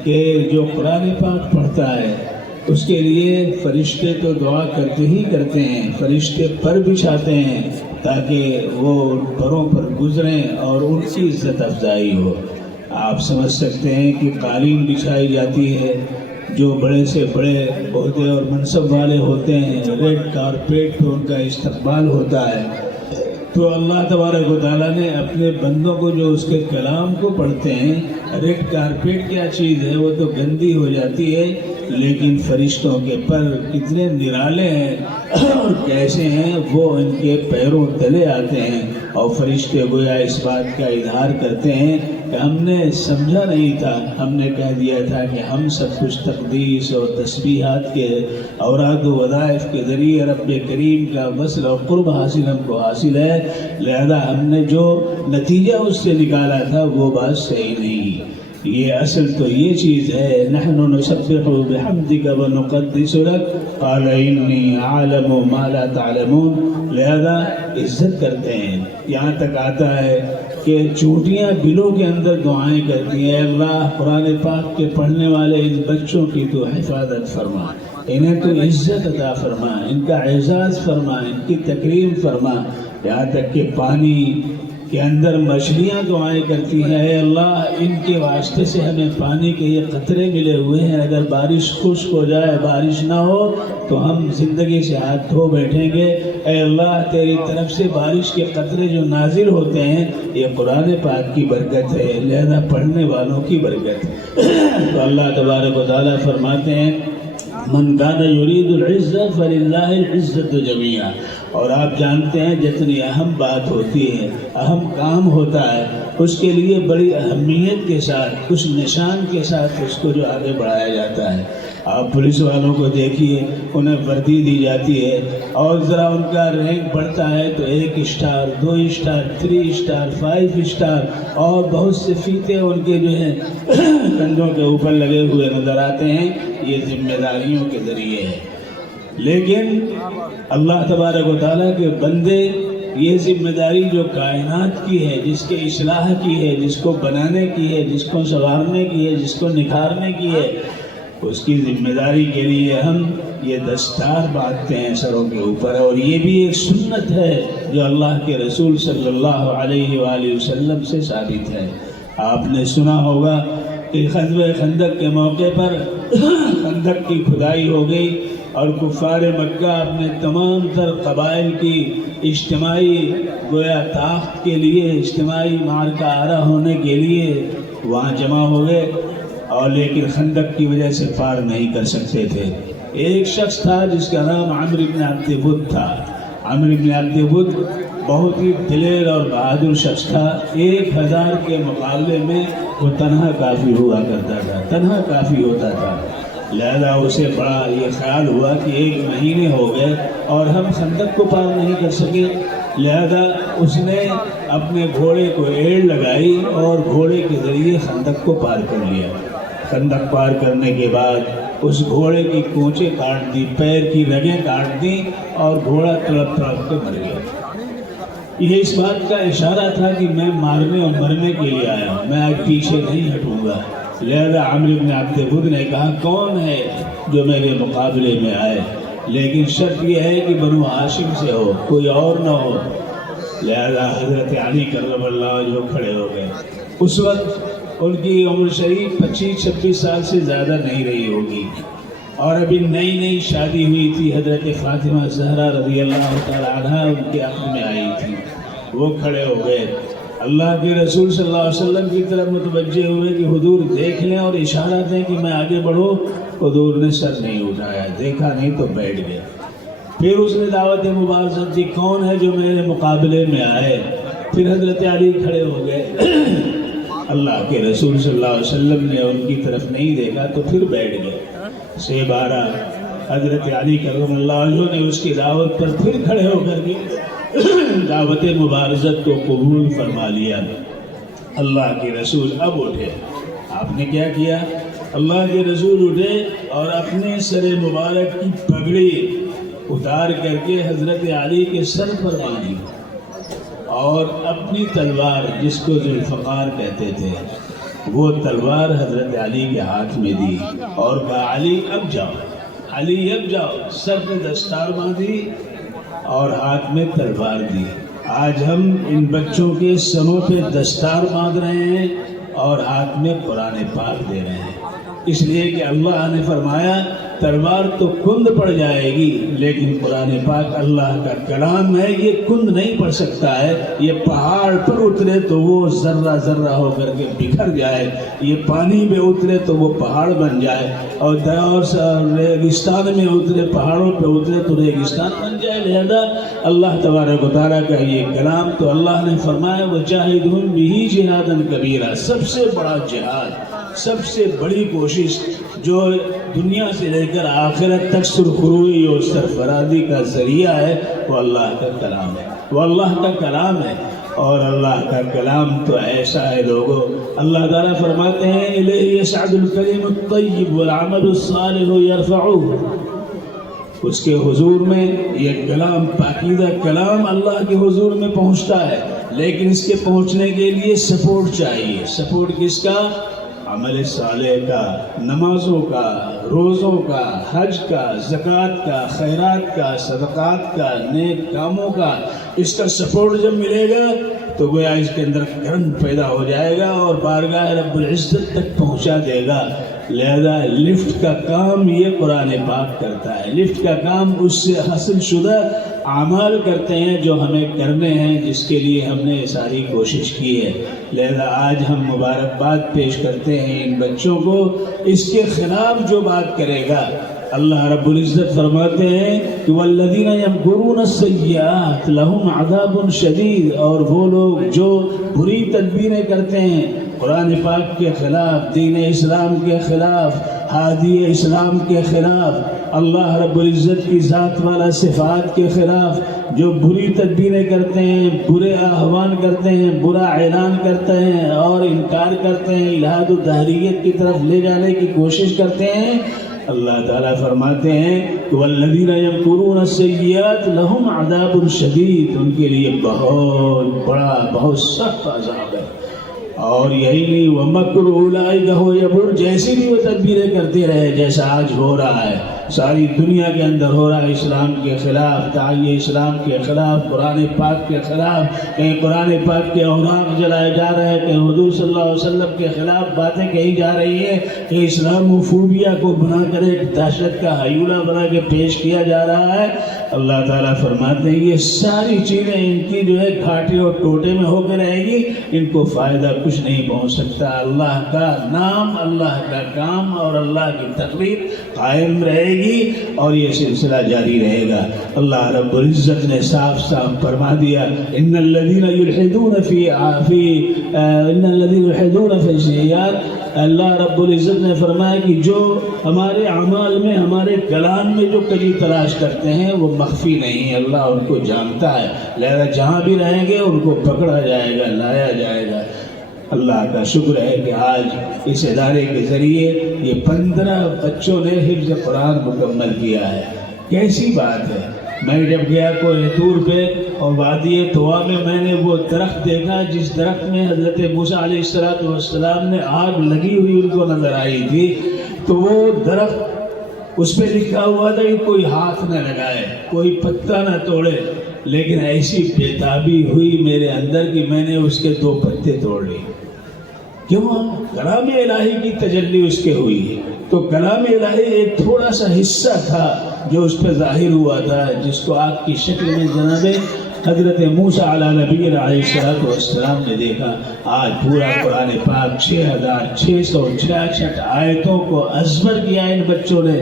कि जो कुरान पाक पढ़ता है उसके लिए फरिश्ते तो दुआ करते ही करते हैं, फरिश्ते पर बिछाते हैं ताकि वो परों पर गुजरें और उनकी इज्जत अफजाई हो। आप समझ सकते हैं कि कालीन बिछाई जाती है, जो बड़े से बड़े ओहदे और मनसब वाले होते हैं, रेड कारपेट पे उनका इस्तकबाल होता है। तो अल्लाह तबारक व तआला ने अपने बंदों को जो उसके कलाम को पढ़ते हैं, रेड कारपेट क्या चीज़ है, वो तो गंदी हो जाती है, लेकिन फरिश्तों के पर कितने निराले हैं और कैसे हैं, वो इनके पैरों तले आते हैं। और फरिश्ते गोया इस बात का इजहार करते हैं कि हमने समझा नहीं था, हमने कह दिया था कि हम सब कुछ तक़दीस और तस्बीहात के औराद व वज़ाइफ के ज़रिए रब करीम का वस्ल और क़ुर्ब हासिल हमको हासिल है, लिहाजा हमने जो नतीजा उससे निकाला था वो बात सही नहीं। ये असल तो ये चीज़ है, नहनु नुसब्बिहु बिहम्दिका व नुक़द्दिसु लक क़ाल इन्नी आलमु मा ला तअलमून, लिहाजा इज्जत करते हैं। यहाँ तक आता है कि चूंटियाँ बिलों के अंदर दुआएं करती हैं, अल्लाह कुरान पाक के पढ़ने वाले इन बच्चों की तो हिफाजत फरमा, इन्हें तो इज्जत अता फरमा, इनका एजाज़ फरमा, इनकी तकरीम फरमा। यहाँ तक कि पानी के अंदर मछलियाँ दुआएं करती हैं, अल्लाह इनके वास्ते से हमें पानी के ये कतरे मिले हुए हैं, अगर बारिश खुश्क हो जाए, बारिश ना हो तो हम ज़िंदगी से हाथ धो बैठेंगे। ऐ अल्लाह तेरी तरफ से बारिश के कतरे जो नाजिल होते हैं ये कुरान पाक की बरकत है, लिहाजा पढ़ने वालों की बरकत है। तो अल्लाह तबारक व तआला फरमाते हैं मन कान युरीदुल इज़्ज़त फलिल्लाहिल इज़्ज़तु जमीआ। और आप जानते हैं जितनी अहम बात होती है, अहम काम होता है, उसके लिए बड़ी अहमियत के साथ, कुछ निशान के साथ उसको जो आगे बढ़ाया जाता है। आप पुलिस वालों को देखिए, उन्हें वर्दी दी जाती है और ज़रा उनका रैंक बढ़ता है तो 1 स्टार, 2 स्टार, 3 स्टार, 5 स्टार और बहुत से फीते उनके जो हैं कंधों के ऊपर लगे हुए नज़र आते हैं। ये जिम्मेदारियों के ज़रिए है, लेकिन अल्लाह तबारक व तआला के बंदे ये जिम्मेदारी जो कायनात की है, जिसके इस्लाह की है, जिसको बनाने की है, जिसको संवारने की है, जिसको निखारने की है, उसकी जिम्मेदारी के लिए हम ये दस्तार बांधते हैं सरों के ऊपर। और ये भी एक सुन्नत है जो अल्लाह के रसूल सल्लल्लाहु अलैहि वसल्लम से साबित है। आपने सुना होगा कि ग़ज़वे खंदक के मौके पर खंदक की खुदाई हो गई और कुफ़ार मक्का अपने तमाम तर कबाइल की इज्तिमाई गोया ताक़त के लिए, इज्तिमाई मारका आरा होने के लिए वहाँ जमा हो गए, और लेकिन खंदक की वजह से पार नहीं कर सकते थे। एक शख्स था जिसका नाम अम्र इब्न अब्द बुद था। अम्र इब्न अब्द बुद बहुत ही दिलेर और बहादुर शख्स था। 1000 के मुकाबले में वो तन्हा काफ़ी हुआ करता था, तन्हा काफ़ी होता था। लिहाजा उसे बड़ा ये ख्याल हुआ कि 1 महीने हो गए और हम खंदक को पार नहीं कर सके। लिहाजा उसने अपने घोड़े को एड़ लगाई और घोड़े के ज़रिए खंदक को पार कर लिया। खंदक पार करने के बाद उस घोड़े की कोंचें काट दी, पैर की रगें काट दी और घोड़ा तड़प तड़प के मर गया। ये इस बात का इशारा था कि मैं मारने और मरने के लिए आया हूँ, मैं आज पीछे नहीं हटूँगा। लिहाजा अम्र इब्न अब्द बुद ने कहा कौन है जो मेरे मुकाबले में आए, लेकिन शर्त यह है कि बनु हाशिम से हो, कोई और न हो। लिहाजा हज़रत अली करमल्लाहु वजहहु खड़े हो गए। उस वक्त उनकी उम्र शरीफ 25-26 साल से ज़्यादा नहीं रही होगी और अभी नई नई शादी हुई थी। हज़रत फ़ातिमा ज़हरा रज़ी अल्लाह तआला अन्हा उनके आँख में आई थी। वो खड़े हो गए, अल्लाह के रसूल सल्लल्लाहु अलैहि वसल्लम की तरफ मुतवज्जे हुए कि हुजूर देख लें और इशारा दें कि मैं आगे बढ़ूँ। हुजूर ने सर नहीं उठाया, देखा नहीं तो बैठ गए। फिर उसने दावत मुबारकत दी, कौन है जो मेरे मुकाबले में आए। फिर हजरत अली खड़े हो गए। अल्लाह के रसूल सल्लल्लाहु अलैहि वसल्लम ने उनकी तरफ नहीं देखा तो फिर बैठ गए। से 12 हजरत अली करमल्लाहु वजहहु ने उसकी दावत पर फिर खड़े होकर के दावत मुबारकत को कबूल फरमा लिया। अल्लाह के रसूल अब उठे। आपने क्या किया? अल्लाह के रसूल उठे और अपने सर मुबारक की पगड़ी उतार करके हजरत अली के सर पर बांधी और अपनी तलवार, जिसको जुल्फ़कार कहते थे, वो तलवार हजरत अली के हाथ में दी और कहा, अली अब जाओ, अली अब जाओ। सर पे दस्तार बांधी और हाथ में तलवार दी। आज हम इन बच्चों के सरों पे दस्तार बांध रहे हैं और हाथ में कुरान पाक दे रहे हैं, इसलिए कि अल्लाह ने फरमाया तलवार तो कुंद पड़ जाएगी, लेकिन कुरान पाक अल्लाह का कलाम है, ये कुंद नहीं पड़ सकता है। ये पहाड़ पर उतरे तो वो जर्रा जर्रा होकर के बिखर जाए, ये पानी में उतरे तो वो पहाड़ बन जाए, और रेगिस्तान में उतरे, पहाड़ों पे उतरे तो रेगिस्तान बन जाए। लिहाजा अल्लाह तबारक व तआला का ये कलाम तो अल्लाह ने फरमाया वजाहिदहुम बिही जिहादन कबीरा, सबसे बड़ा जिहाद, सबसे बड़ी कोशिश जो दुनिया से लेकर आखिरत तक सुरखरुई और सरफराजी का जरिया है, वो अल्लाह का कलाम है, वो अल्लाह का कलाम है। और अल्लाह का कलाम तो ऐसा है लोगों, अल्लाह ताला फरमाते हैं इलैहि यसअदुल कलिमुत तय्यिब वल अमलुस सालिहु यरफउहु, उसके हुजूर में ये कलाम, पाकीदा कलाम अल्लाह के हुजूर में पहुंचता है, लेकिन इसके पहुंचने के लिए सपोर्ट चाहिए। सपोर्ट किसका? अमल सालेह का, नमाजों का, रोज़ों का, हज का, ज़कात का, खैरात का, सदक़ात का, नेक कामों का। इसका सपोर्ट जब मिलेगा तो गोया इसके अंदर करंट पैदा हो जाएगा और बारगाह रब्बुल इज़्ज़त तक पहुंचा देगा। लिहाजा लिफ्ट का काम ये कुरान पाक करता है, लिफ्ट का काम उससे हासिल शुदा आमाल करते हैं जो हमें करने हैं, जिसके लिए हमने सारी कोशिश की है। लिहाजा आज हम मुबारकबाद पेश करते हैं इन बच्चों को। इसके खिलाफ जो बात करेगा, अल्लाह रब्बुल इज़्ज़त फरमाते हैं कि वल्लज़ीना यमकुरून सय्यात लहुम अज़ाबुन शदीद, और वो लोग जो बुरी तदबीरें करते हैं कुरान पाक के खिलाफ, दीन इस्लाम के खिलाफ, हादी इस्लाम के खिलाफ, अल्लाह रब्बुल इज़्ज़त की ज़ात वाला सिफ़ात के खिलाफ जो बुरी तदबीरें करते हैं, बुरे आह्वान करते हैं, बुरा ऐलान करते हैं और इनकार करते हैं, इल्हाद व तहरीयत की तरफ ले जाने की कोशिश करते हैं, अल्लाह ताला फरमाते हैं वल्लज़ीना यमकुरून सय्यात लहुम अज़ाबुन शदीद, उनके लिए बहुत बड़ा, बहुत सख्त अज़ाब है। और यही नहीं, वह मक्र उलाइका हो यबुर, जैसी भी वो तदबीरें करते रहे, जैसा आज हो रहा है, सारी दुनिया के अंदर हो रहा है, इस्लाम के खिलाफ, ताये इस्लाम के खिलाफ, कुरान पाक के खिलाफ, कहीं कुरान पाक के औराक जलाए जा रहे हैं, कहीं हुजूर सल्लल्लाहु अलैहि वसल्लम के खिलाफ बातें कही जा रही है, कि इस्लामोफोबिया को बनाकर एक दहशत का हयूला बना के पेश किया जा रहा है। अल्लाह ताला फरमाते हैं ये सारी चीज़ें इनकी जो है घाटे और टोटे में होकर रहेगी, इनको फ़ायदा कुछ नहीं पहुँच सकता। अल्लाह का नाम, अल्लाह का काम और अल्लाह की तकरीर कायम रहेगी और ये सिलसिला जारी रहेगा। अल्लाह रब्बुल इज़्ज़त ने साफ साफ फरमा दिया इन्नल्लज़ीना युल्हिदून फ़ी शय्यात, अल्लाह रब्बुल इज़्ज़त ने फरमाया कि जो हमारे अमाल में, हमारे कलाम में जो कजी तलाश करते हैं वो मख्फी नहीं है, अल्लाह उनको जानता है। लिहाजा जहाँ भी रहेंगे उनको पकड़ा जाएगा, लाया जाएगा। अल्लाह का शुक्र है कि आज इस इदारे के ज़रिए ये 15 बच्चों ने हिफ्ज़ कुरान मुकम्मल किया है। कैसी बात है। मैं जब गया कोहिनूर पे और वादी तवा में, मैंने वो दरख्त देखा जिस दरख्त में हज़रत मूसा अलैहिस्सलाम ने आग लगी हुई उनको नज़र आई थी, तो वो दरख्त, उस पर लिखा हुआ था कि कोई हाथ न लगाए, कोई पत्ता न तोड़े, लेकिन ऐसी बेताबी हुई मेरे अंदर कि मैंने उसके 2 पत्ते तोड़ लिए। क्यों? कलाम इलाही की तजल्ली उसके हुई। तो कलाम इलाही एक थोड़ा सा हिस्सा था जो उस पर जाहिर हुआ था, जिसको आग की शक्ल में जनाबे हजरत मूसा अला नबी अलैहिस्सलाम ने देखा आज पूरा कुरान पाक 6666 आयतों को अज़बर किया इन बच्चों ने।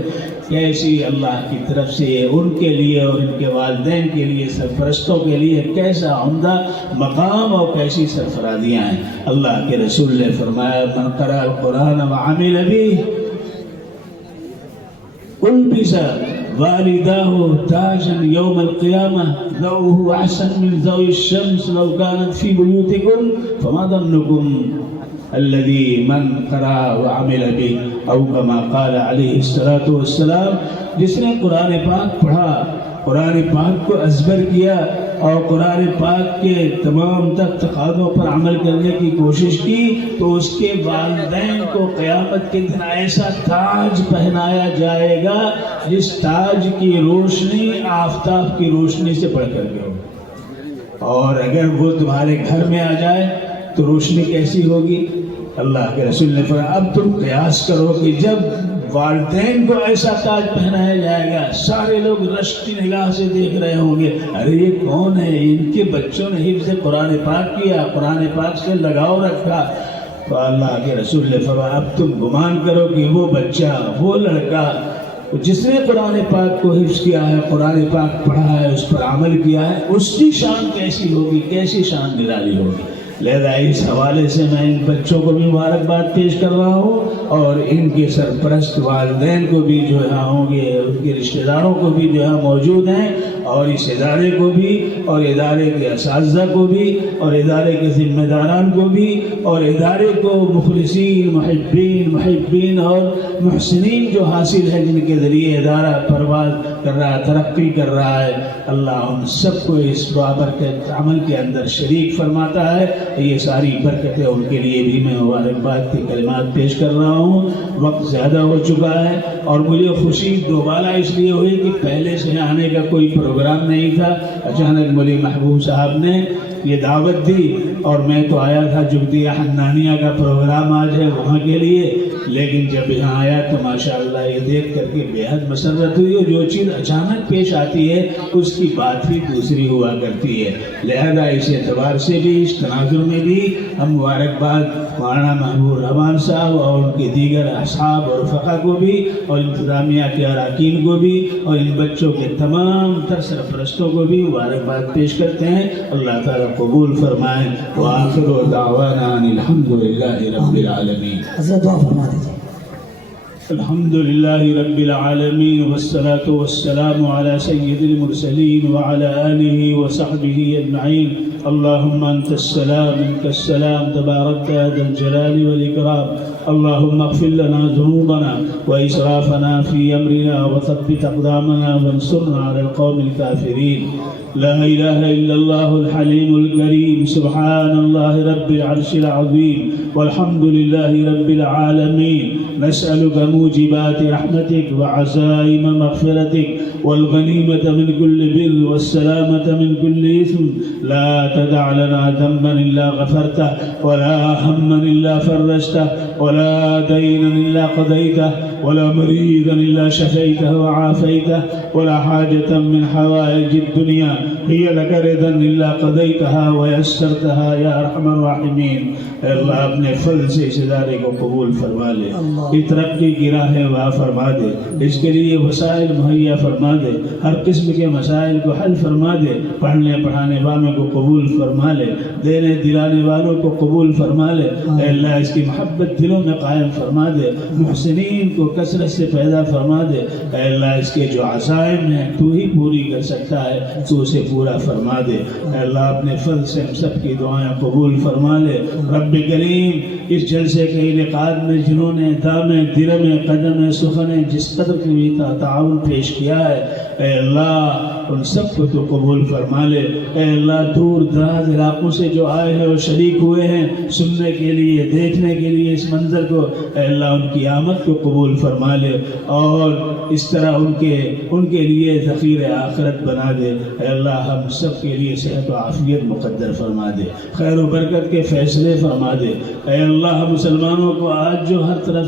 कैसी अल्लाह की तरफ से उनके लिए और इनके वालिदैन के लिए, सरपरस्तों के लिए कैसा उम्दा मकाम और कैसी सरफरादियाँ हैं। अल्लाह के रसूल ने फरमाया मन क़रा अल कुरान व अमिल बिही उल्बिसा वालिदाहु ताजन यौमल क़ियामह ज़ौहु अहसन मिन ज़ौइ शम्स लौ कानत फी बुयूतिकुम फमा ज़न्नुकुम अल्लज़ी मन क़रा व अमिल बिही औ कमा क़ाल अलैहिस्सलातु वस्सलाम। जिसने कुरान पाक पढ़ा, कुरान पाक को अज़बर किया और कुरान पाक के तमाम तक़ाज़ों पर अमल करने की कोशिश की तो उसके वालिदैन को क़यामत के दिन ऐसा ताज पहनाया जाएगा जिस ताज की रोशनी आफ़ताब की रोशनी से बढ़कर के हो। और अगर वो तुम्हारे घर में आ जाए तो रोशनी कैसी होगी। अल्लाह के रसूल ने फरमाया अब तुम कयास करो कि जब वालिदैन को ऐसा ताज पहनाया जाएगा, सारे लोग रश की निगाह से देख रहे होंगे, अरे ये कौन है, इनके बच्चों ने हिफ्ज़ कुरान पाक किया, कुरान पाक से लगाव रखा। तो अल्लाह के रसूल ने फरमाया अब तुम गुमान करो कि वो बच्चा, वो लड़का जिसने कुरान पाक को हिफ्ज़ किया है, कुरान पाक पढ़ा है, उस पर अमल किया है, उसकी शान कैसी होगी, कैसी शान निराली होगी। लिहाजा इस हवाले से मैं इन बच्चों को भी मुबारकबाद पेश कर रहा हूँ और इनके सरपरस्त वालिदैन को भी जो यहाँ होंगे, उनके रिश्तेदारों को भी जो यहाँ मौजूद हैं और इस इदारे को भी और इदारे के असातिज़ा को भी और इदारे के ज़िम्मेदारान को भी और इदारे को मुखलिसीन, मुहिब्बीन और मुहसिनीन जो हासिल है, जिनके ज़रिए इदारा परवाज़ कर रहा है, तरक्की कर रहा है, अल्लाह उन सबको इस बाबरकत अमल के अंदर शरीक फरमाता है। ये सारी बरकतें उनके लिए भी मैं मुबारकबाद के कलिमात पेश कर रहा हूँ। वक्त ज़्यादा हो चुका है और मुझे खुशी दोबारा इसलिए हुई कि पहले से आने का कोई प्रोग्राम नहीं था, अचानक मौलवी महबूब साहब ने ये दावत दी और मैं तो आया था जुगदिया हन्नानिया का प्रोग्राम आज है वहाँ के लिए, लेकिन जब यहाँ आया तो माशाअल्लाह ये देख करके बेहद मसरत हुई और जो चीज़ अचानक पेश आती है उसकी बात भी दूसरी हुआ करती है। लिहाजा इस एतबार से भी, इस तनाजुर में भी हम मुबारकबाद मौलाना महबूब रहमान साहब और उनके दीगर असहाब और फ़क़ा को भी और इंतज़ामिया के अरकान को भी और इन बच्चों के तमाम तर सरपरस्तों को भी मुबारकबाद पेश करते हैं। अल्लाह ताला कबूल फरमाए। व आखिरु दावाना अनिल हम्दुलिल्लाहि रब्बिल आलमीन। हज़रत दुआ फरमा दीजिए। अल्हम्दुलिल्लाहि रब्बिल आलमीन वस्सलातु वस्सलामु अला सय्यिदिल मुरसलीन व अला आलिहि व सहबिहि अजमईन। अल्लाहुम्मा अंतस्सलाम मिनकस्सलाम तबारकता या ज़ल जलाली वल इकराम। अल्लाहुम्मा अग़फ़िर लना ज़ुनूबना व इसराफ़ना फ़ी अमरिना व थब्बित अक़दामना वंसुरना अलल क़ौमिल काफ़िरीन। ला इलाहा इल्लल्लाहुल हलीमुल करीम। सुब्हानल्लाहि रब्बिल अर्शिल अज़ीम वल्हम्दुलिल्लाहि रब्बिल आलमीन। नस्अलुका मूजिबाति रहमतिक व अज़ाइम मग़फ़िरतिक वल गनीमत मिन कुल्लि बिर वस्सलामत मिन कुल्लि इस्म। ला तदअ लना ज़ंबन इल्ला गफ़रतह वला हम्मन इल्ला फ़रजतह वला दीनन इल्ला क़ज़यतह वला मरीज़न इल्ला शफ़ैतह व आफ़ैतह वला हाजतन मिन हवाइजिद दुनिया हिय लक रिदन इल्ला क़ज़यतहा व यस्सरतहा या अरहमर राहिमीन। अल्लाह अपने फज़ल से इस इदारे को कबूल फरमा ले, ये तरक्की की राहें वाह फरमा दे, इसके लिए वसाइल मुहैया फरमा दे, हर किस्म के मसाइल को हल फरमा दे, पढ़ने पढ़ाने वालों को कबूल फरमा ले, देने दिलाने वालों को कबूल फरमा ले। अल्लाह इसकी मोहब्बत दिलों में कायम फरमा दे, मुहसिनीन को कसरत से पैदा फरमा दे। अल्लाह इसके जो अज़ाइम हैं तू ही पूरी कर सकता है, तू उसे पूरा फरमा दे। अल्लाह अपने फज़ल से हम सब की दुआएं कबूल फरमा ले। रब्बे करीम इस जलसे के इनेकाद में जिन्होंने दामे दिरमे कदम सुखने जिस कदर की भी ताउन पेश किया है, ऐ अल्लाह उन सबको तो कबूल फरमा ले। ऐ अल्लाह दूर दराज इलाकों से जो आए हैं और शरीक हुए हैं सुनने के लिए, देखने के लिए इस मंजर को, ऐ अल्लाह उनकी आमद को कबूल फरमा ले और इस तरह उनके लिए ज़ख़ीर आखिरत बना दे। ऐ अल्लाह हम सब के लिए सेहत व आफ़ियत मुक़द्दर फरमा दे, खैर व बरकत के फ़ैसले फरमा दे। ऐ अल्लाह मुसलमानों को आज जो हर तरफ